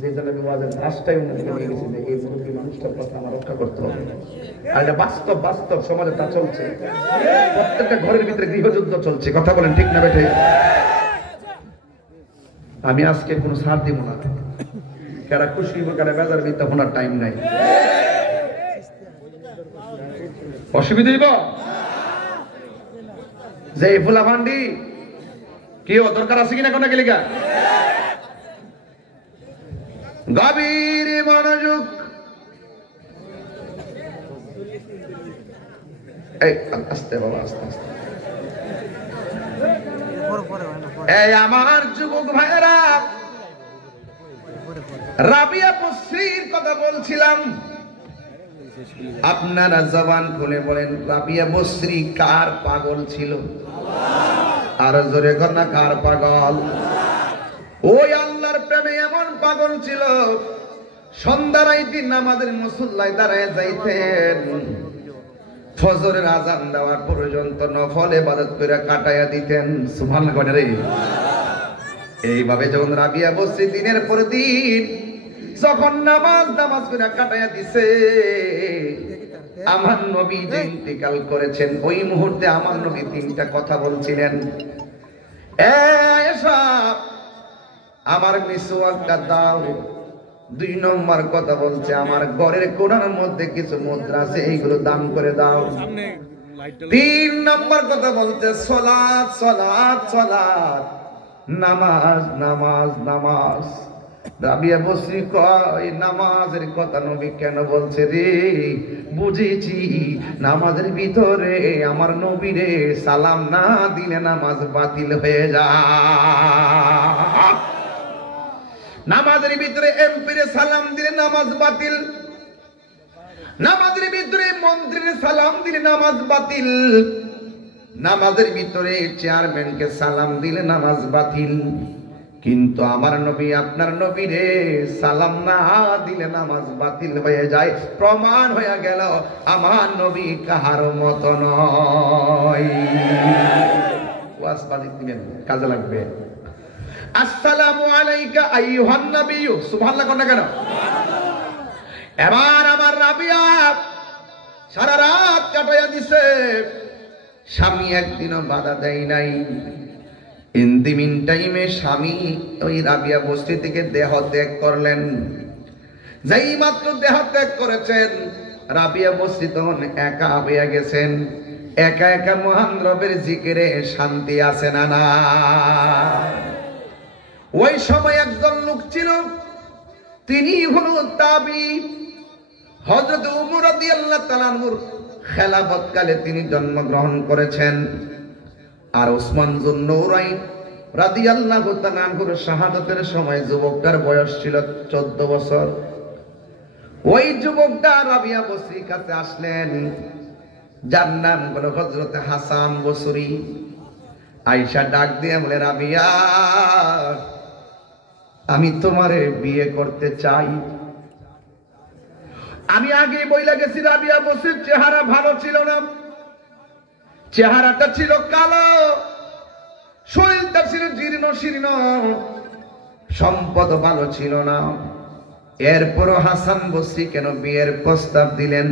যে জন্য আমি ওয়াজের রাস্তায় উন্নতিকে নিয়ে গেছি যে এই মুরব্বী মানুষটার কথা আমার রক্ষা করতে হবে। আর এটা বাস্তব বাস্তব সমাজে তা চলছে, প্রত্যেকটা ঘরের ভিতরে গৃহযুদ্ধ চলছে, কথা বলেন ঠিক না বেঠে? আমি আজকে কোনো ছাড় দিব না, কারা খুশি হইব কারা বেজার বিদ্যা হোনার টাইম নাই। অসুবিধা হইব যে এই ফুলা ভান্ডি কি দরকার আছে কিনা কোন গেলিকা গভীর মনোযোগ। এই আস্তে বাবা আস্তে আস্তে। এই আমার যুবক ভাইরা, রাবিয়া বসরির কথা বলছিলাম, আপনারা জবান খুলে বলেন রাবিয়া বসরি কার পাগল ছিল? আর জোরে কর না কার পাগল? ওই আল্লাহর প্রেমে এমন পাগল ছিল, সন্ধ্যার আইতি নামাজের মুসল্লায় দাঁড়ায় যাইতেন, ফজরের আজান দেওয়ার পর্যন্ত নফল ইবাদত করে কাটাইয়া দিতেন। সুবহানাল্লাহ কয় রে। এইভাবে যখন রাবিয়া বসরি দিনের পর দিন যখন নামাজ করে কাটাইয়া দিছে, আমার নবী যে ইন্তেকাল করেছেন ওই মুহূর্তে আমার নবী তিনটা কথা বলছিলেন। এসব আমার মিসওয়াকটা দাও। 2 নম্বর কথা বলছে আমার ঘরের কোণার মধ্যে কিছু মুদ্রা আছে, এইগুলো দান করে দাও। 3 নম্বর কথা বলছে সালাত সালাত সালাত, নামাজ নামাজ নামাজ। রাবিয়া বসরি কয় নামাজের কথা নবী কেন বলছে রে? বুঝেছি নামাজের ভিতরে আমার নবীরে সালাম না দিলে নামাজ বাতিল হয়ে যায়। নামাজের ভিতরে এমপিরে সালাম দিলে নামাজ বাতিল, নামাজের ভিতরে মন্ত্রীর সালাম দিলে নামাজ বাতিল, নামাজের ভিতরে চেয়ারম্যানকে সালাম দিলে নামাজ বাতিল। কিন্তু আমার নবী আপনার নবীরে সালাম না দিলে নামাজ বাতিল হয়ে যায়। প্রমাণ হয়ে গেল আমার নবী কাহার মত নয়। ওয়াজ বাজিত দিবেন, কাজে লাগবে। আসসালামু আলাইকা আইয়ুহান নবিয়্যু, সুবহানাল্লাহ কোন কেন? এবার আমার রাবিয়া সারা রাত কাটাইয়া দিছে, স্বামী একদিনও বাধা দেয় নাই। ইন দি মিন টাইমে স্বামী ওই রাবিয়া বস্তি থেকে দেহ ত্যাগ করলেন। যেই মাত্র দেহ ত্যাগ করেছেন, রাবিয়া বস্তি তখন একা হইয়া গেছেন। একা একা মহান রবের জিকিরে শান্তি আছে না না? ওই সময় একজন লোক ছিল, তিনি হলো তাবি, হযরত ওমর রাদিয়াল্লাহু তাআলা আনহুর খেলাফতকালে তিনি জন্মগ্রহণ করেছেন। আর ওসমান যুন্নুরাইন রাদিয়াল্লাহু তাআলা আনহুর শাহাদাতের সময় যুবকটার বয়স ছিল 14 বছর। ওই যুবকটা রাবিয়া বসরির কাছে আসলেন, যার নাম হলো হযরত হাসান বসরি। আয়েশা ডাক দিয়ে বলে, রাবিয়া আমি তোমারে বিয়ে করতে চাই। আমি আগে বইলা গেছি রাবিয়া বসরির চেহারা ভালো ছিল না, চেহারাটা ছিল কালো, শরীরটা ছিল জীর্ণ শীর্ণ, সম্পদ ভালো ছিল না। এরপরও হাসান বসরি কেন বিয়ের প্রস্তাব দিলেন?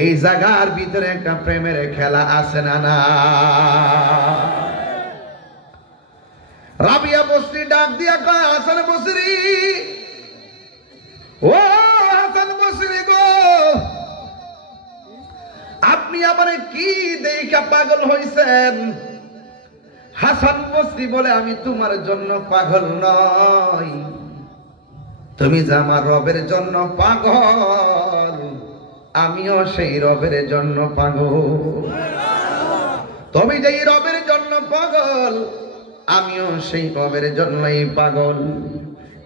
এই জায়গার ভিতরে একটা প্রেমের খেলা আছে না না? রাবিয়া বসরি ডাক দিয়া কয়, হাসান বসরি, ও হাসান বসরি গো, আপনি আমারে কি দেখা পাগল হইছেন? হাসান বসরি বলে, আমি তোমার জন্য পাগল নই, তুমি যে আমার রবের জন্য পাগল, আমিও সেই রবের জন্য পাগল। তুমি যেই রবের জন্য পাগল, আমিও সেই রবের জন্যই পাগল।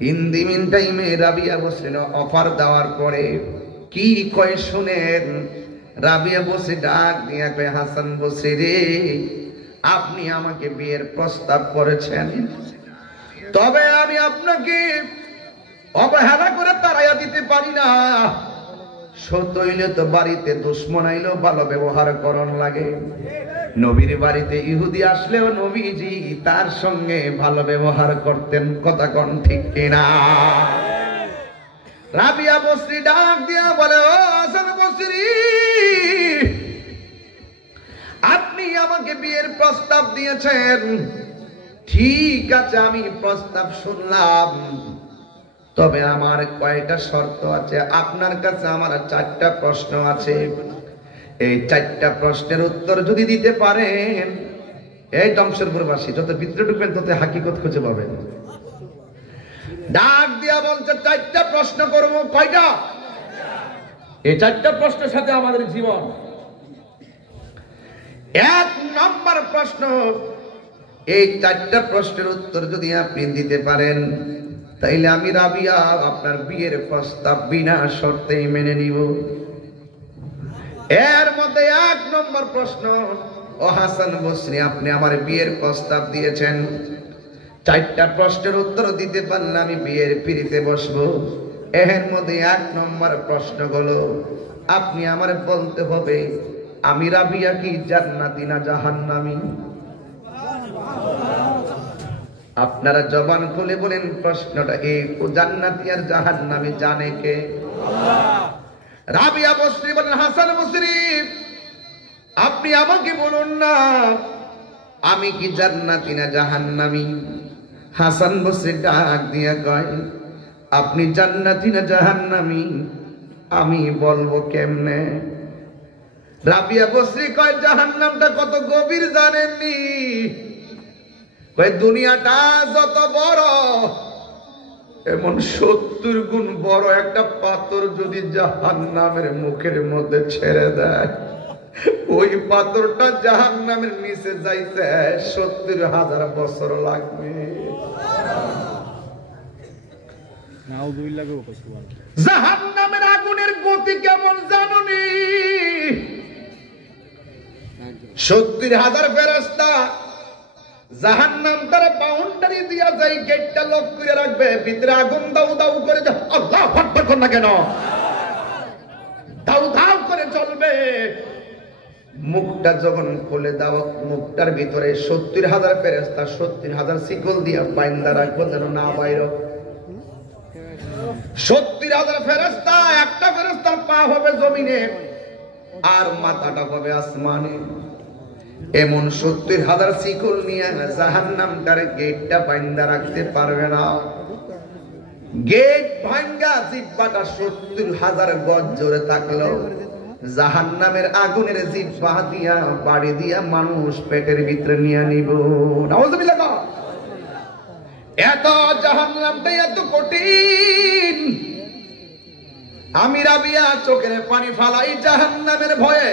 ইন দি মিন টাইমে রাবিয়া বসরির অফার দেওয়ার পরে কি কয় শুনেন। রাবিয়া বসরি ডাক দিয়া কয়, হাসান বসরি রে, আপনি আমাকে বিয়ের প্রস্তাব করেছেন, তবে আমি আপনাকে অবহেলা করে তাড়াইয়া দিতে পারি না। সত্য হইলে তো বাড়িতে দুশ্মন আইলেও ভালো ব্যবহার করন লাগে। নবীর বাড়িতে ইহুদি আসলেও নবীজি তার সঙ্গে ভালো ব্যবহার করতেন। কথা কোন ঠিক কিনা? রাবিয়া বসরি ডাক দিয়া বলে, ও হাসান বসরি, আপনি আমাকে বিয়ের প্রস্তাব দিয়েছেন, ঠিক আছে, আমি প্রস্তাব শুনলাম, তবে আমার কয়টা শর্ত আছে। আপনার কাছে আমার 4টা প্রশ্ন আছে। এই 4টা প্রশ্নের উত্তর যদি দিতে পারেন, এই জমশেদপুরবাসী যত ভিতরে ঢুকবেন তত হাকিকত খুঁজে পাবেন। ডাক দিয়া বলছে, 4টা প্রশ্ন করবো। কয়টা? এই 4টা প্রশ্নের সাথে আমাদের জীবন। 1 নম্বর প্রশ্ন, এই 4টা প্রশ্নের উত্তর যদি আপনি দিতে পারেন, তাইলে আমি রাবিয়া আপনার বিয়ের প্রস্তাব বিনা শর্তেই মেনে নিব। এর মধ্যে 1 নম্বর প্রশ্ন, ও হাসান বসরি, আপনি আমার বিয়ের প্রস্তাব দিয়েছেন, 4টা প্রশ্নের উত্তর দিতে পারলে আমি বিয়ের পিড়িতে বসবো। এর মধ্যে 1 নম্বর প্রশ্ন হলো, আপনি আমার বলতে হবে আমি রাবিয়া কি জান্নাতি না জাহান্নামী। আপনারা জবান খুলে বলেন প্রশ্নটা এই, জান্নাতি আর জাহান্নামী জানে কে? রাবিয়া বসরি বলেন, হাসান বসরি, আপনি আমাকে বলুন না আমি কি জান্নাতি না জাহান্নামী। হাসান বসরি ডাক দিয়া কয়, আপনি জান্নাতি না জাহান্নামী আমি বলবো কেমনে? রাবিয়া বসরি কয়, জাহান্নামটা কত গভীর জানেননি? কয়, দুনিয়াটা যত বড়, এমন 70 গুণ বড় একটা পাথর যদি জাহান্নামের মুখের মধ্যে ছেড়ে দেয়, ওই পাথরটা জাহান্নামের নিচে যাইতে 70,000 বছর লাগবে। জাহান্নামের আগুনের গতি কেমন জানুনি? 70,000 ফেরেশতা জাহান্নাম তার বাউন্ডারি দিয়া যায়, গেটটা লক করে রাখবে, ভিতরে আগুন দাউ দাউ করে, আল্লাহু আকবার কর না কেন, দাউ দাউ করে চলবে। মুখটা যখন খুলে দাও, মুখটার ভিতরে 70,000 ফেরেশতা 70,000 শিকল দিয়া বাইন্ধা রাখবো যেন না বাইর। 70,000 ফেরেশতা, একটা ফেরেশতার পা হবে জমিনে আর মাথাটা হবে আসমানে। এমন 70,000 শিকল নিয়ে জাহান্নামটার গেটটা বাইন্ধা রাখতে পারবে না। গেট ভাঙ্গা জিহ্বাটা 70,000 গজ জোরে থাকলো, জাহান্নামের আগুনের জিহ্বা দিয়া বাড়ি দিয়া মানুষ পেটের ভিতরে নিয়ে নিব। নাউজুবিল্লাহ। এত জাহান্নামটা এত কঠিন, আমি রাবিয়া চোখের পানি ফালাই জাহান্নামের ভয়ে।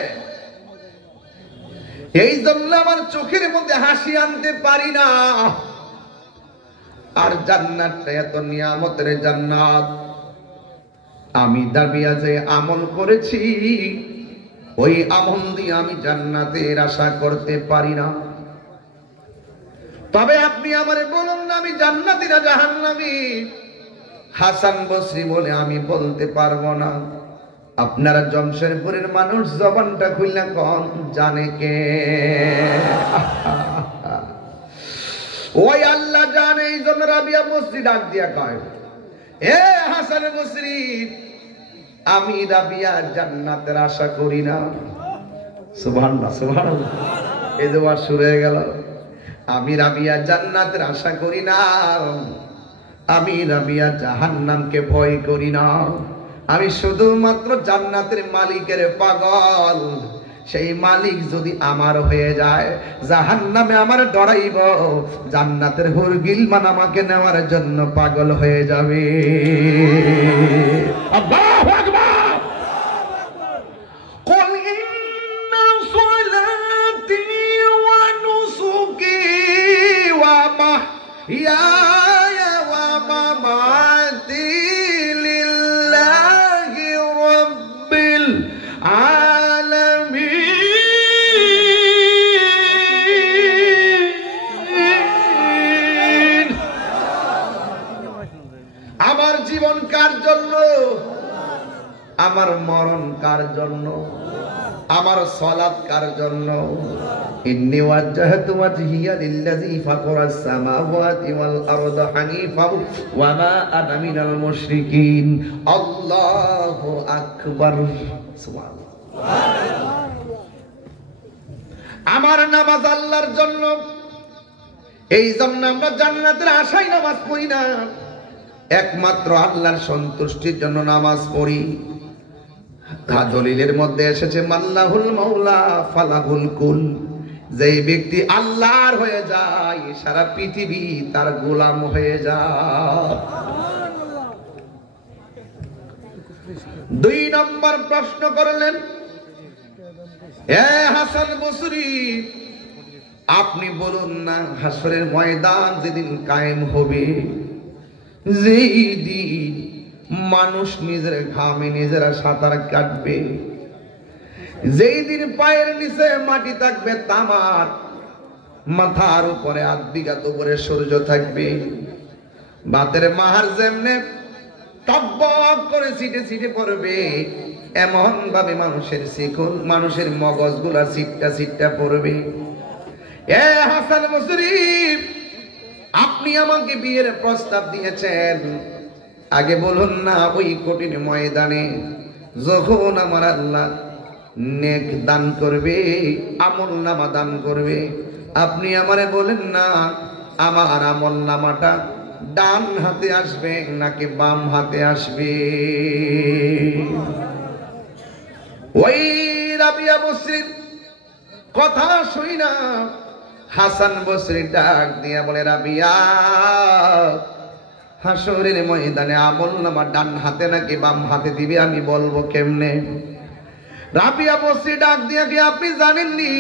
এই জন্য আমার চোখের মধ্যে হাসি আনতে পারি না। আর জান্নাতটা এত নিয়ামতের জান্নাত, আমি রাবিয়া যে আমল করেছি ওই আমল দিয়ে আমি জান্নাতের আশা করতে পারি না। তবে আপনি আমারে বলুন না আমি জান্নাতি না জাহান্নামী। হাসান বসরি বলে, আমি বলতে পারবো না। আপনারা জমশেদপুরের মানুষ জবানটা খুলনা কম জানে কে? ওই আল্লাহ জানে। এই জন্য রাবিয়া বসরি ডাক দিয়া কয়, এ হাসান বসরি, আমি রাবিয়া জান্নাতের আশা করি না। সুবহানাল্লাহ, সুবহানাল্লাহ। এই যে ওয়াজ শুরু হয়ে গেল। আমি রাবিয়া জান্নাতের আশা করি না, আমি রাবিয়া জাহান্নামকে ভয় করি না। আমি শুধুমাত্র জান্নাতের মালিকের পাগল। সেই মালিক যদি আমার হয়ে যায়, জাহান্নামে আমার ডরাইব, জান্নাতের হুর গিলমান আমাকে নেওয়ার জন্য পাগল হয়ে যাবে। আল্লাহু আকবার। কুল ইন্না সলাতি ওয়া নুসুকি ওয়া মাহইয়ায়া ওয়া মামাতি লিল্লাহি রাব্বিল আলামিন। আমার জীবন কার জন্য? আমার মরণ কার জন্য? আমার সালাত কার জন্য? ইন্নী ওয়াজ্জাহতু ওয়াজহিয়া লিল্লাযী ফাতারাস সামাওয়াতি ওয়াল আরদা হানিফা ওয়া মা আনা মিনাল মুশরিকিন। আল্লাহু আকবার। সুবহানাল্লাহ। আমার নামাজ আল্লাহর জন্য, এই জন্য আমরা জান্নাতের আশায় নামাজ পড়ি না, একমাত্র আল্লাহর সন্তুষ্টির জন্য নামাজ পড়ি। দলিলের মধ্যে এসেছে মাল্লাহুল মাওলা ফালাহুল কুল। যেই ব্যক্তি আল্লাহর হয়ে যায়, সারা পৃথিবী তার গোলাম হয়ে যায়। 2 নম্বর প্রশ্ন করলেন, এ হাসান বসরি, আপনি বলুন না, হাসরের ময়দান যেদিন কায়েম হবে, যেই দিন মানুষ নিজের ঘামে নিজেরা সাঁতার কাটবে, যেই দিন পায়ের নিচে মাটি থাকবে তামার, মাথার উপরে 8 বিঘা উপরে সূর্য থাকবে, বাতের মাহার যেমনে টকবক করে ছিটে ছিটে পড়বে, এমন ভাবে মানুষের শিকল, মানুষের মগজগুলা ছিটটা ছিটটা পড়বে। এ হাসান বসরি, আপনি আমাকে বিয়ের প্রস্তাব দিয়েছেন, আগে বলুন না, ওই কঠিন ময়দানে যখন আমার আল্লাহ নেক দান করবে, আমল নামা দান করবে, আপনি আমারে বলেন না, আমার আমল নামাটা ডান হাতে আসবে নাকি বাম হাতে আসবে? ওই রাবিয়া বসরির কথা শুই না, হাসান বসরি ডাক দিয়া বলে, রাবিয়া, হাসরের ময়দানে আমল নামা ডান হাতে নাকি বাম হাতে দিবে, আমি বলবো কেমনে? রাবিয়া বসরি ডাক দিয়া কি, আপনি জানেননি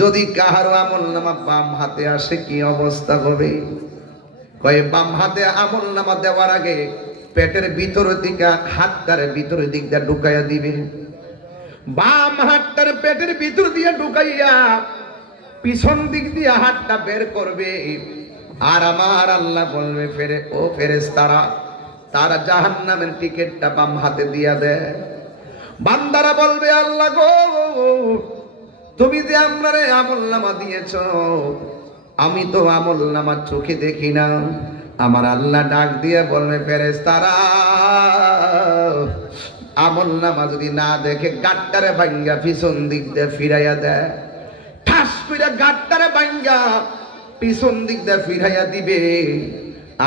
যদি কাহারো আমল নামা বাম হাতে আসে কি অবস্থা হবে? কয়ে, বাম হাতে আমল নামা দেওয়ার আগে পেটের ভিতরের দিকে হাতটার ভিতরের দিক দিয়ে ঢুকাইয়া দিবে, বাম হাতটার পেটের ভিতর দিয়ে ঢুকাইয়া পিছন দিক দিয়ে হাতটা বের করবে, আর আমার আল্লাহ বলবে, ও ফেরেশতারা, তারা জাহান্নামের টিকেটটা বাম হাতে দিয়া দেয়। বান্দারা বলবে, আল্লাহ গো, তুমি যে আমরারে আমলনামা দিয়েছ, আমি তো আমলনামা চোখে দেখি না। আমার আল্লাহ ডাক দিয়ে বলবে, ফেরেশতারা, আমলনামা যদি না দেখে গাট্টারে ভাঙ্গা পিছন দিক দিয়ে ফিরাইয়া দেয়, ঠাস করে গাট্টারে ভাঙ্গা পিছন দিক দিয়ে ফিরাইয়া দিবে,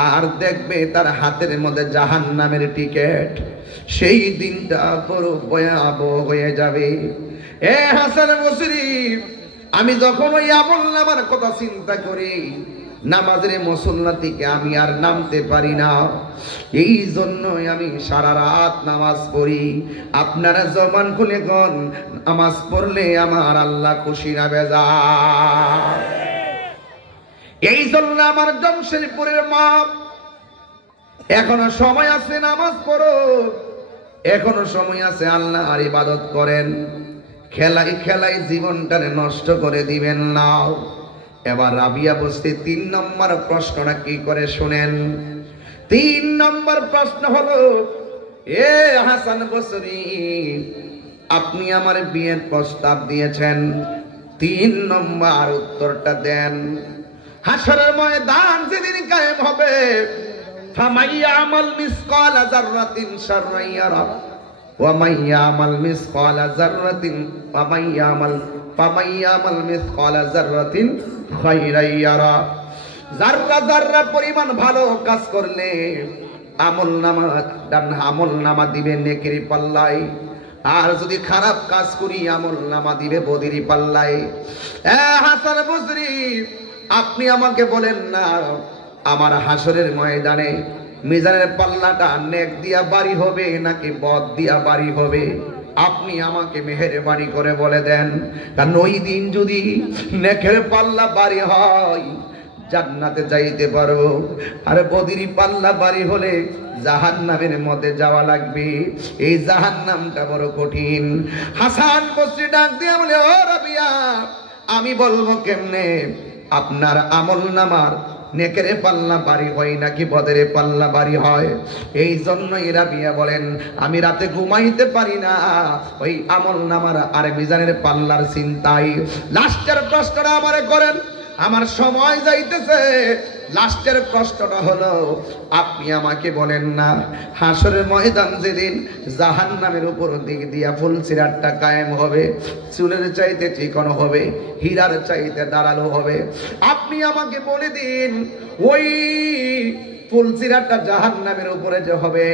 আর দেখবে তার হাতের মধ্যে জাহান্নামের টিকেট। সেই দিনটা বড় ভয়াবহ হয়ে যাবে। এ হাসান বসরি, আমি যখন ওই আমলনামার কথা চিন্তা করি, নামাজের মুসল্লা থেকে আমি আর নামতে পারি না। এই জন্যই আমি সারা রাত নামাজ পড়ি। আপনারা জবান খুলে কোন নামাজ পড়লে আমার আল্লাহ খুশি না বেজার? এই জন্য আমার জমশেদপুরের মা, এখনো সময় আছে, নামাজ পড়ো, এখনো সময় আছে, আল্লাহর ইবাদত করেন। খেলাই খেলাই জীবনটারে নষ্ট করে দিবেন না। এবার রাবিয়া বসতি 3 নম্বর প্রশ্নটা কি করে শুনেন। 3 নম্বর প্রশ্ন হলো, এ হাসান বসরি, আপনি আমার বিয়ের প্রস্তাব দিয়েছেন, 3 নম্বর উত্তরটা দেন। হাসরের ময়দান যেদিন কায়েম হবে, ফামাইয়ামাল মিসকালা যাররাতিন শাররান ইয়ারা ওয়া মাইয়ামাল মিসকালা যাররাতিন ওয়া মাইয়ামাল ফামাইয়ামাল মিসকালা যাররাতিন খায়রান ইয়ারা। যাররা যাররা পরিমাণ ভালো কাজ করলে আমলনামা দিবে নেকির পাল্লায়, আর যদি খারাপ কাজ করি আমলনামা দিবে বদির পাল্লায়। হাসান বসরি, আপনি আমাকে বলেন না আমার হাসরের ময়দানে মিজানের পাল্লাটা নেক দিয়া বাড়ি হবে নাকি বদ দিয়া বাড়ি হবে? আপনি আমাকে মেহেরবানি করে বলে দেন, কারণ ওই দিন যদি নেকের পাল্লা বাড়ি হয় জান্নাতে যাইতে পারবো, আর বদির পাল্লা বাড়ি হলে জাহান্নামের মধ্যে যাওয়া লাগবে। এই জাহান্নামটা বড় কঠিন। হাসান বসরি ডাক দিয়ে বলে, ও রাবিয়া, আমি বলবো কেমনে আপনার আমলনামার নেকের পাল্লা বাড়ি হয় নাকি বদের পাল্লা বাড়ি হয়? এই জন্যই রাবিয়া বলেন, আমি রাতে ঘুমাইতে পারি না ওই আমলনামার আর মিজানের পাল্লার চিন্তায়। লাস্টের প্রশ্নটা আমারে করেন, আমার সময় যাইতেছে। লাস্টের প্রশ্নটা হলো, আপনি আমাকে বলেন না হাসরের ময়দান যেদিন জাহান্নামের উপর দিক দিয়া ফুলসিরাতটা কায়েম হবে, চুলের চাইতে চিকন হবে, হীরার চাইতে ধারালো হবে, আপনি আমাকে বলে দিন ওই ফুলসিরাতটা জাহান্নামের উপরে যে হবে,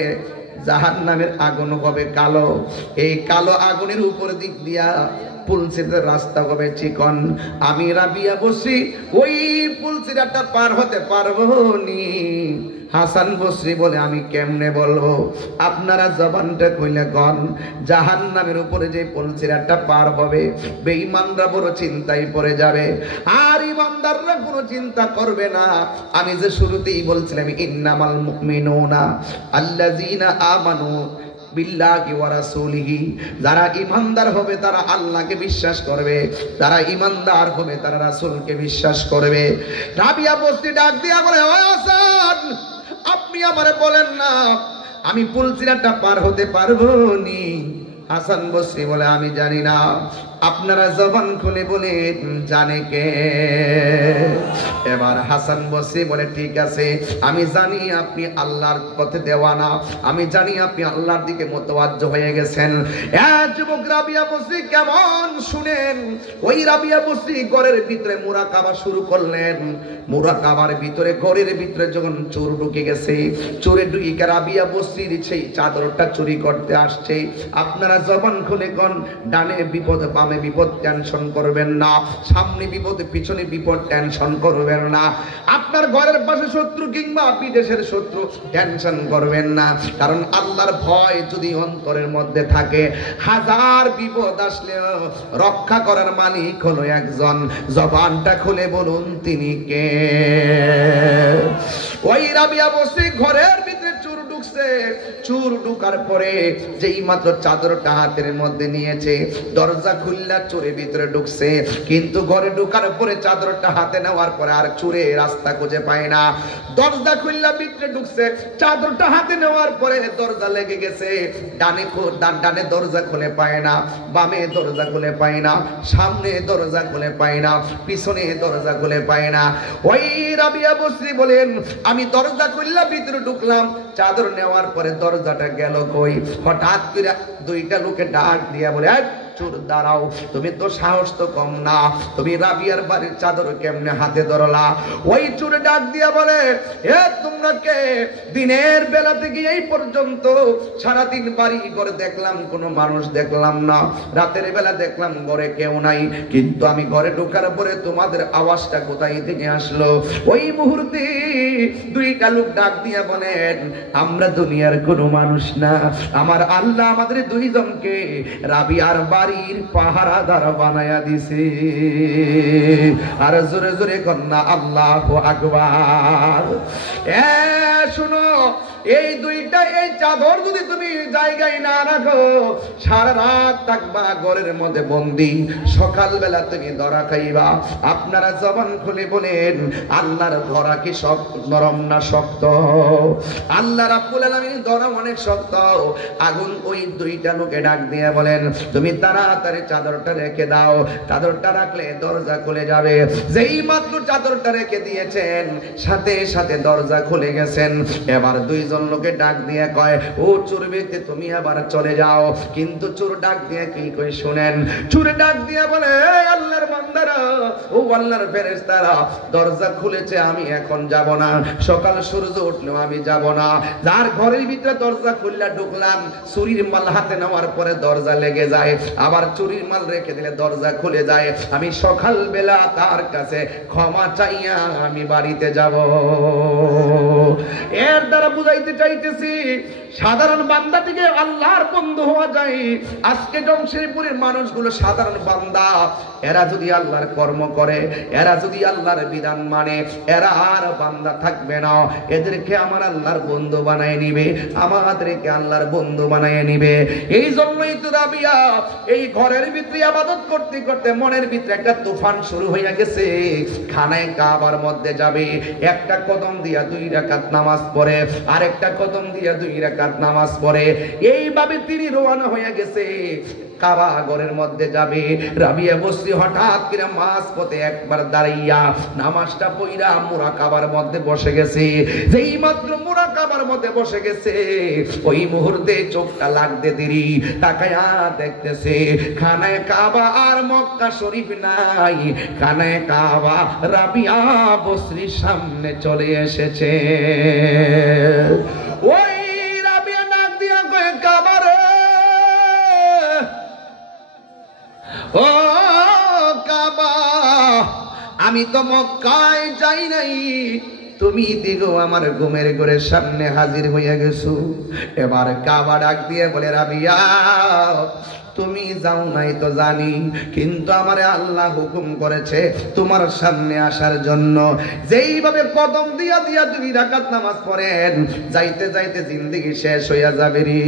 জাহান্নামের আগুন হবে কালো, এই কালো আগুনের উপর দিক দিয়া পুলসিরাতের রাস্তা হবে চিকন। আমি রাবিয়া বসরি ওই পুলসিরাতটা পার হতে পারবো নি? হাসান বসরি বলে, আমি কেমনে বলবো? আপনারা জবানটা কইলে গন, জাহান্নামের উপরে যে পুলসিরাতটা পার হবে বেঈমানরা বড় চিন্তায় পড়ে যাবে, আর ইমানদাররা কোনো চিন্তা করবে না। আমি যে শুরুতেই বলছিলাম, ইন্নামাল মুমিনুনা আল্লাযীনা আমানু বিল্লাহি ওয়া রাসূলিহি, যারা ঈমানদার হবে তারা আল্লাহকে বিশ্বাস করবে, যারা ঈমানদার হবে তারা রাসূলকে বিশ্বাস করবে। রাবিয়া বসরি ডাক দিয়া বলে, ও হাসান, আপনি আমারে বলেন না আমি পুলসিরাতটা পার হতে পারবো নি? হাসান বসরি বলে, আমি জানি না। আপনারা জবান খুলে বলেন, জানে কে? এবার হাসান বসরি বলে, ঠিক আছে, আমি জানি আপনি আল্লাহর পথে দেওয়ানা, আমি জানি আপনি আল্লাহর দিকে মুতাওয়াজ্জহ হয়ে গেছেন। যুবক রাবিয়া বসরি কেমন শুনেন। ওই রাবিয়া বসরি ঘরের ভিতরে মুরাকাবা শুরু করলেন। মুরাকাবার ভিতরে ঘরের ভিতরে যখন চোর ঢুকে গেছে, চোরে ঢুকে রাবিয়া বসরির সেই চাদরটা চুরি করতে আসছে। আপনারা জবান খুলে কোন, ডানে বিপদ বামে বিপদ টেনশন করবেন না, সামনে বিপদ পিছনে বিপদ টেনশন করবেন না, আপনার ঘরের পাশে শত্রু কিংবা বিদেশের শত্রু টেনশন করবেন না, কারণ আল্লাহর ভয় যদি অন্তরের মধ্যে থাকে হাজার বিপদ আসলেও রক্ষা করার মালিক হলো একজন। জবানটা খুলে বলুন তিনি কে? ওই রাবিয়া বসরি ঘরের ভিতরে চোর ঢুকছে। চোর ঢুকার পরে যেই মাত্র চাদরটা হাতের মধ্যে নিয়েছে, দরজা খুললা চোরের ভিতরে ঢুকছে, কিন্তু ঘরে ঢুকার পরে চাদরটা হাতে নেওয়ার পরে আর চোরে রাস্তা খুঁজে পায় না। দরজা খুললা ভিতরে ঢুকছে, চাদরটা হাতে নেওয়ার পরে দরজা লেগে গেছে, ডানে দরজা খুলে পায় না, বামে দরজা খুলে পায় না, সামনে দরজা খুলে পায় না, পিছনে দরজা খুলে পায় না। ওই রাবিয়া বসরি বলেন, আমি দরজা খুললা ভিতরে ঢুকলাম, চাদর নেওয়ার পরে দরজাটা গেল কই? হঠাৎ করে দুইটা লোকে ডাক দিয়া বলে, চোর দাঁড়াও, তুমি তো সাহস তো কম না, তুমি রাবিয়ার বাড়ির চাদর কেমনে হাতে ধরলা? ওই চোর ডাক দিয়া বলে, তোমরা কে? দিনের বেলা থেকে এই পর্যন্ত সারাদিন বাড়ি ঘরে দেখলাম কোনো মানুষ দেখলাম না, রাতের বেলা দেখলাম ঘরে কেউ নাই, কিন্তু আমি ঘরে ঢোকার পরে তোমাদের আওয়াজটা কোথায় থেকে আসলো? ওই মুহূর্তে দুইটা লোক ডাক দিয়া বলেন, আমরা দুনিয়ার কোনো মানুষ না, আমার আল্লাহ আমাদের দুইজনকে রাবিয়ার বাড়ির পাহারাদার বানায়া দিছে। আর জোরে জোরে কন্যা আল্লাহু আকবার। শুনো, এই দুইটা এই চাদর যদি তুমি জায়গায় না রাখো, সারা রাত থাকবা ঘরের মধ্যে বন্দী, সকালবেলা তুমি ধরা খাইবা। আপনারা জবান খুলে বলেন, আল্লাহর ধরা কি নরম না শক্ত? আল্লাহ রাব্বুল আলামিন ধরা অনেক শক্ত। আগুন ওই দুইটা লোকে ডাক দিয়ে বলেন, তুমি তাড়াতাড়ি চাদরটা রেখে দাও, চাদরটা রাখলে দরজা খুলে যাবে। যেই মাত্র চাদরটা রেখে দিয়েছেন, সাথে সাথে দরজা খুলে গেছেন। এবার দুই দুইজন লোকে ডাক দিয়ে কয়, ও চোর ব্যক্তি তুমি আবার চলে যাও। কিন্তু চোর ডাক দিয়ে কি কয় শুনেন। চোরে ডাক দিয়ে বলে, আল্লাহর বান্দারা, ও আল্লাহর ফেরেশতারা, দরজা খুলেছে, আমি এখন যাব না, সকাল সূর্য উঠলেও আমি যাব না। যার ঘরের ভিতরে দরজা খুললা ঢুকলাম, চুরির মাল হাতে নেওয়ার পরে দরজা লেগে যায়, আবার চুরির মাল রেখে দিলে দরজা খুলে যায়, আমি সকাল বেলা তার কাছে ক্ষমা চাইয়া আমি বাড়িতে যাব। এর দ্বারা বুঝাইতে চাইতেছি, সাধারণ বান্দা থেকে আল্লাহর বন্ধু হওয়া যায়। আজকে জমশেদপুরের মানুষগুলো সাধারণ বান্দা, এরা যদি আল্লাহর কর্ম করে, এরা যদি আল্লাহর বিধান মানে, এরা আর বান্দা থাকবে না। এদেরকে আমার আল্লাহর বন্ধু বানায় নিবে, আমাদেরকে আল্লাহর বন্ধু বানায় নিবে। এই জন্যই তো রাবিয়া এই ঘরের ভিতরে ইবাদত করতে করতে মনের ভিতরে একটা তুফান শুরু হয়ে গেছে। খানায় কাবার মধ্যে যাবে, একটা কদম দিয়া 2 রাকাত নামাজ পড়ে, আরেকটা কদম দিয়া 2 রাকাত নামাজ পড়ে। এইভাবে তিনি রওনা হয়ে গেছে, কাবা ঘরের মধ্যে যাবে। রাবিয়া বসরি হঠাৎ করে মাঝ পথে একবার দাঁড়াইয়া নামাজটা পড়া মুরাকাবার মধ্যে বসে গেছে। যেই মাত্র মুরাকাবার মধ্যে বসে গেছে, ওই মুহূর্তে চোখটা লাগতে দেরি, তাকায়া দেখতেছে খানায় কাবা আর মক্কা শরীফ নাই, খানায় কাবা রাবিয়া বসরির সামনে চলে এসেছে। ওই রাবিয়া ডাক দিয়া কয়, কাবা রে, ও কাবা, আমি তো মক্কায় যাই নাই, তুমি দিগো আমার ঘুমের ঘরের সামনে হাজির হইয়া গেছো। এবার কাবা ডাক দিয়ে বলে, রাবিয়া তুমি যাও নাই তো জানি, কিন্তু আমারে আল্লাহ হুকুম করেছে তোমার সামনে আসার জন্য। যেইভাবে কদম দিয়া দিয়া 2 রাকাত নামাজ পড়েন, যাইতে যাইতে জিন্দেগি শেষ হইয়া যাবে রে,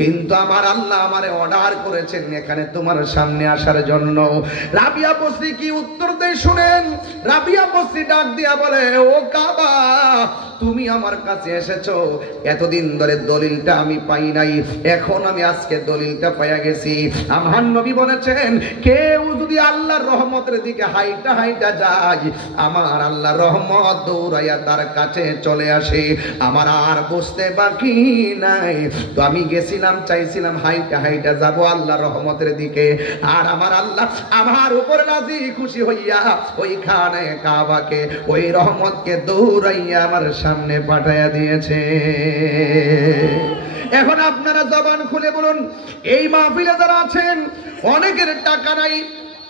কিন্তু আমার আল্লাহ আমারে অর্ডার করেছেন এখানে তোমার সামনে আসার জন্য। রাবিয়া বসরি কি উত্তর দেয় শুনেন। রাবিয়া বসরি ডাক দিয়া বলে, ও কাবা, তুমি আমার কাছে এসেছো, এতদিন ধরে দলিলটা আমি পাই নাই, এখন আমি আজকে দলিলটা পাইয়া গেছি। আমার নবী বলেছেন, কেউ যদি আল্লাহর রহমতের দিকে হাইটা হাইটা যায়, আমার আল্লাহর রহমত দৌড়াইয়া তার কাছে চলে আসে। আমার আর বুঝতে বাকি নাই, তো আমি গেছিলাম, চাইছিলাম হাইটা হাইটা যাব আল্লাহর রহমতের দিকে, আর আমার আল্লাহ আমার উপর রাজি খুশি হইয়া ওই খানায় কাবাকে, ওই রহমতকে দৌড়াইয়া আমার সামনে পাঠাইয়া দিয়েছে। এখন আপনারা জবান খুলে বলুন, এই মাহফিলে যারা আছেন, অনেকের টাকা নাই,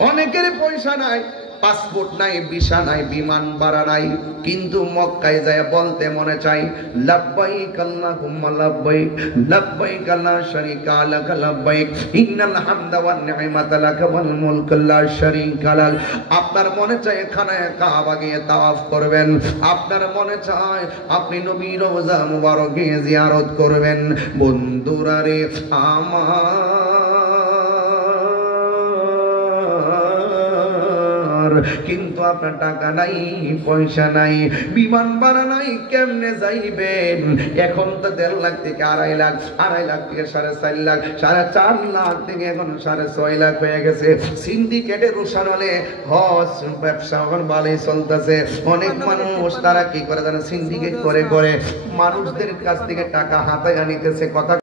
অনেকের পয়সা নাই, পাসপোর্ট নাই, ভিসা নাই, বিমান ভাড়া নাই, কিন্তু মক্কায় যায় বলতে মনে চাই, লাব্বাইক আল্লাহুম্মা লাব্বাইক, লাব্বাইক লা শারীকা লাক লাব্বাইক, ইন্নাল হামদা ওয়ান নি'মাতা লাক ওয়াল মুলকু লা শারীকা লাক। আপনার মনে চায় খানায় কাবা গিয়ে তাওয়াফ করবেন, আপনার মনে চায় আপনি নবীর রওজা মুবারকে জিয়ারত করবেন। বন্ধুরা রে আমার, কিন্তু আপনার টাকা নাই, পয়সা নাই, বিমান ভাড়া নাই, কেমনে যাইবেন? এখন তো 1.5 লাখ থেকে 2.5 লাখ, 2.5 লাখ থেকে 4.5 লাখ, 4.5 লাখ থেকে এখন 6.5 লাখ হয়ে গেছে। সিন্ডিকেটের রুশানলে হজ ব্যবসা এখন ভালোই চলতেছে। অনেক মানুষ তারা কি করে জানেন, সিন্ডিকেট করে করে মানুষদের কাছ থেকে টাকা হাতায় আনিতেছে। কথা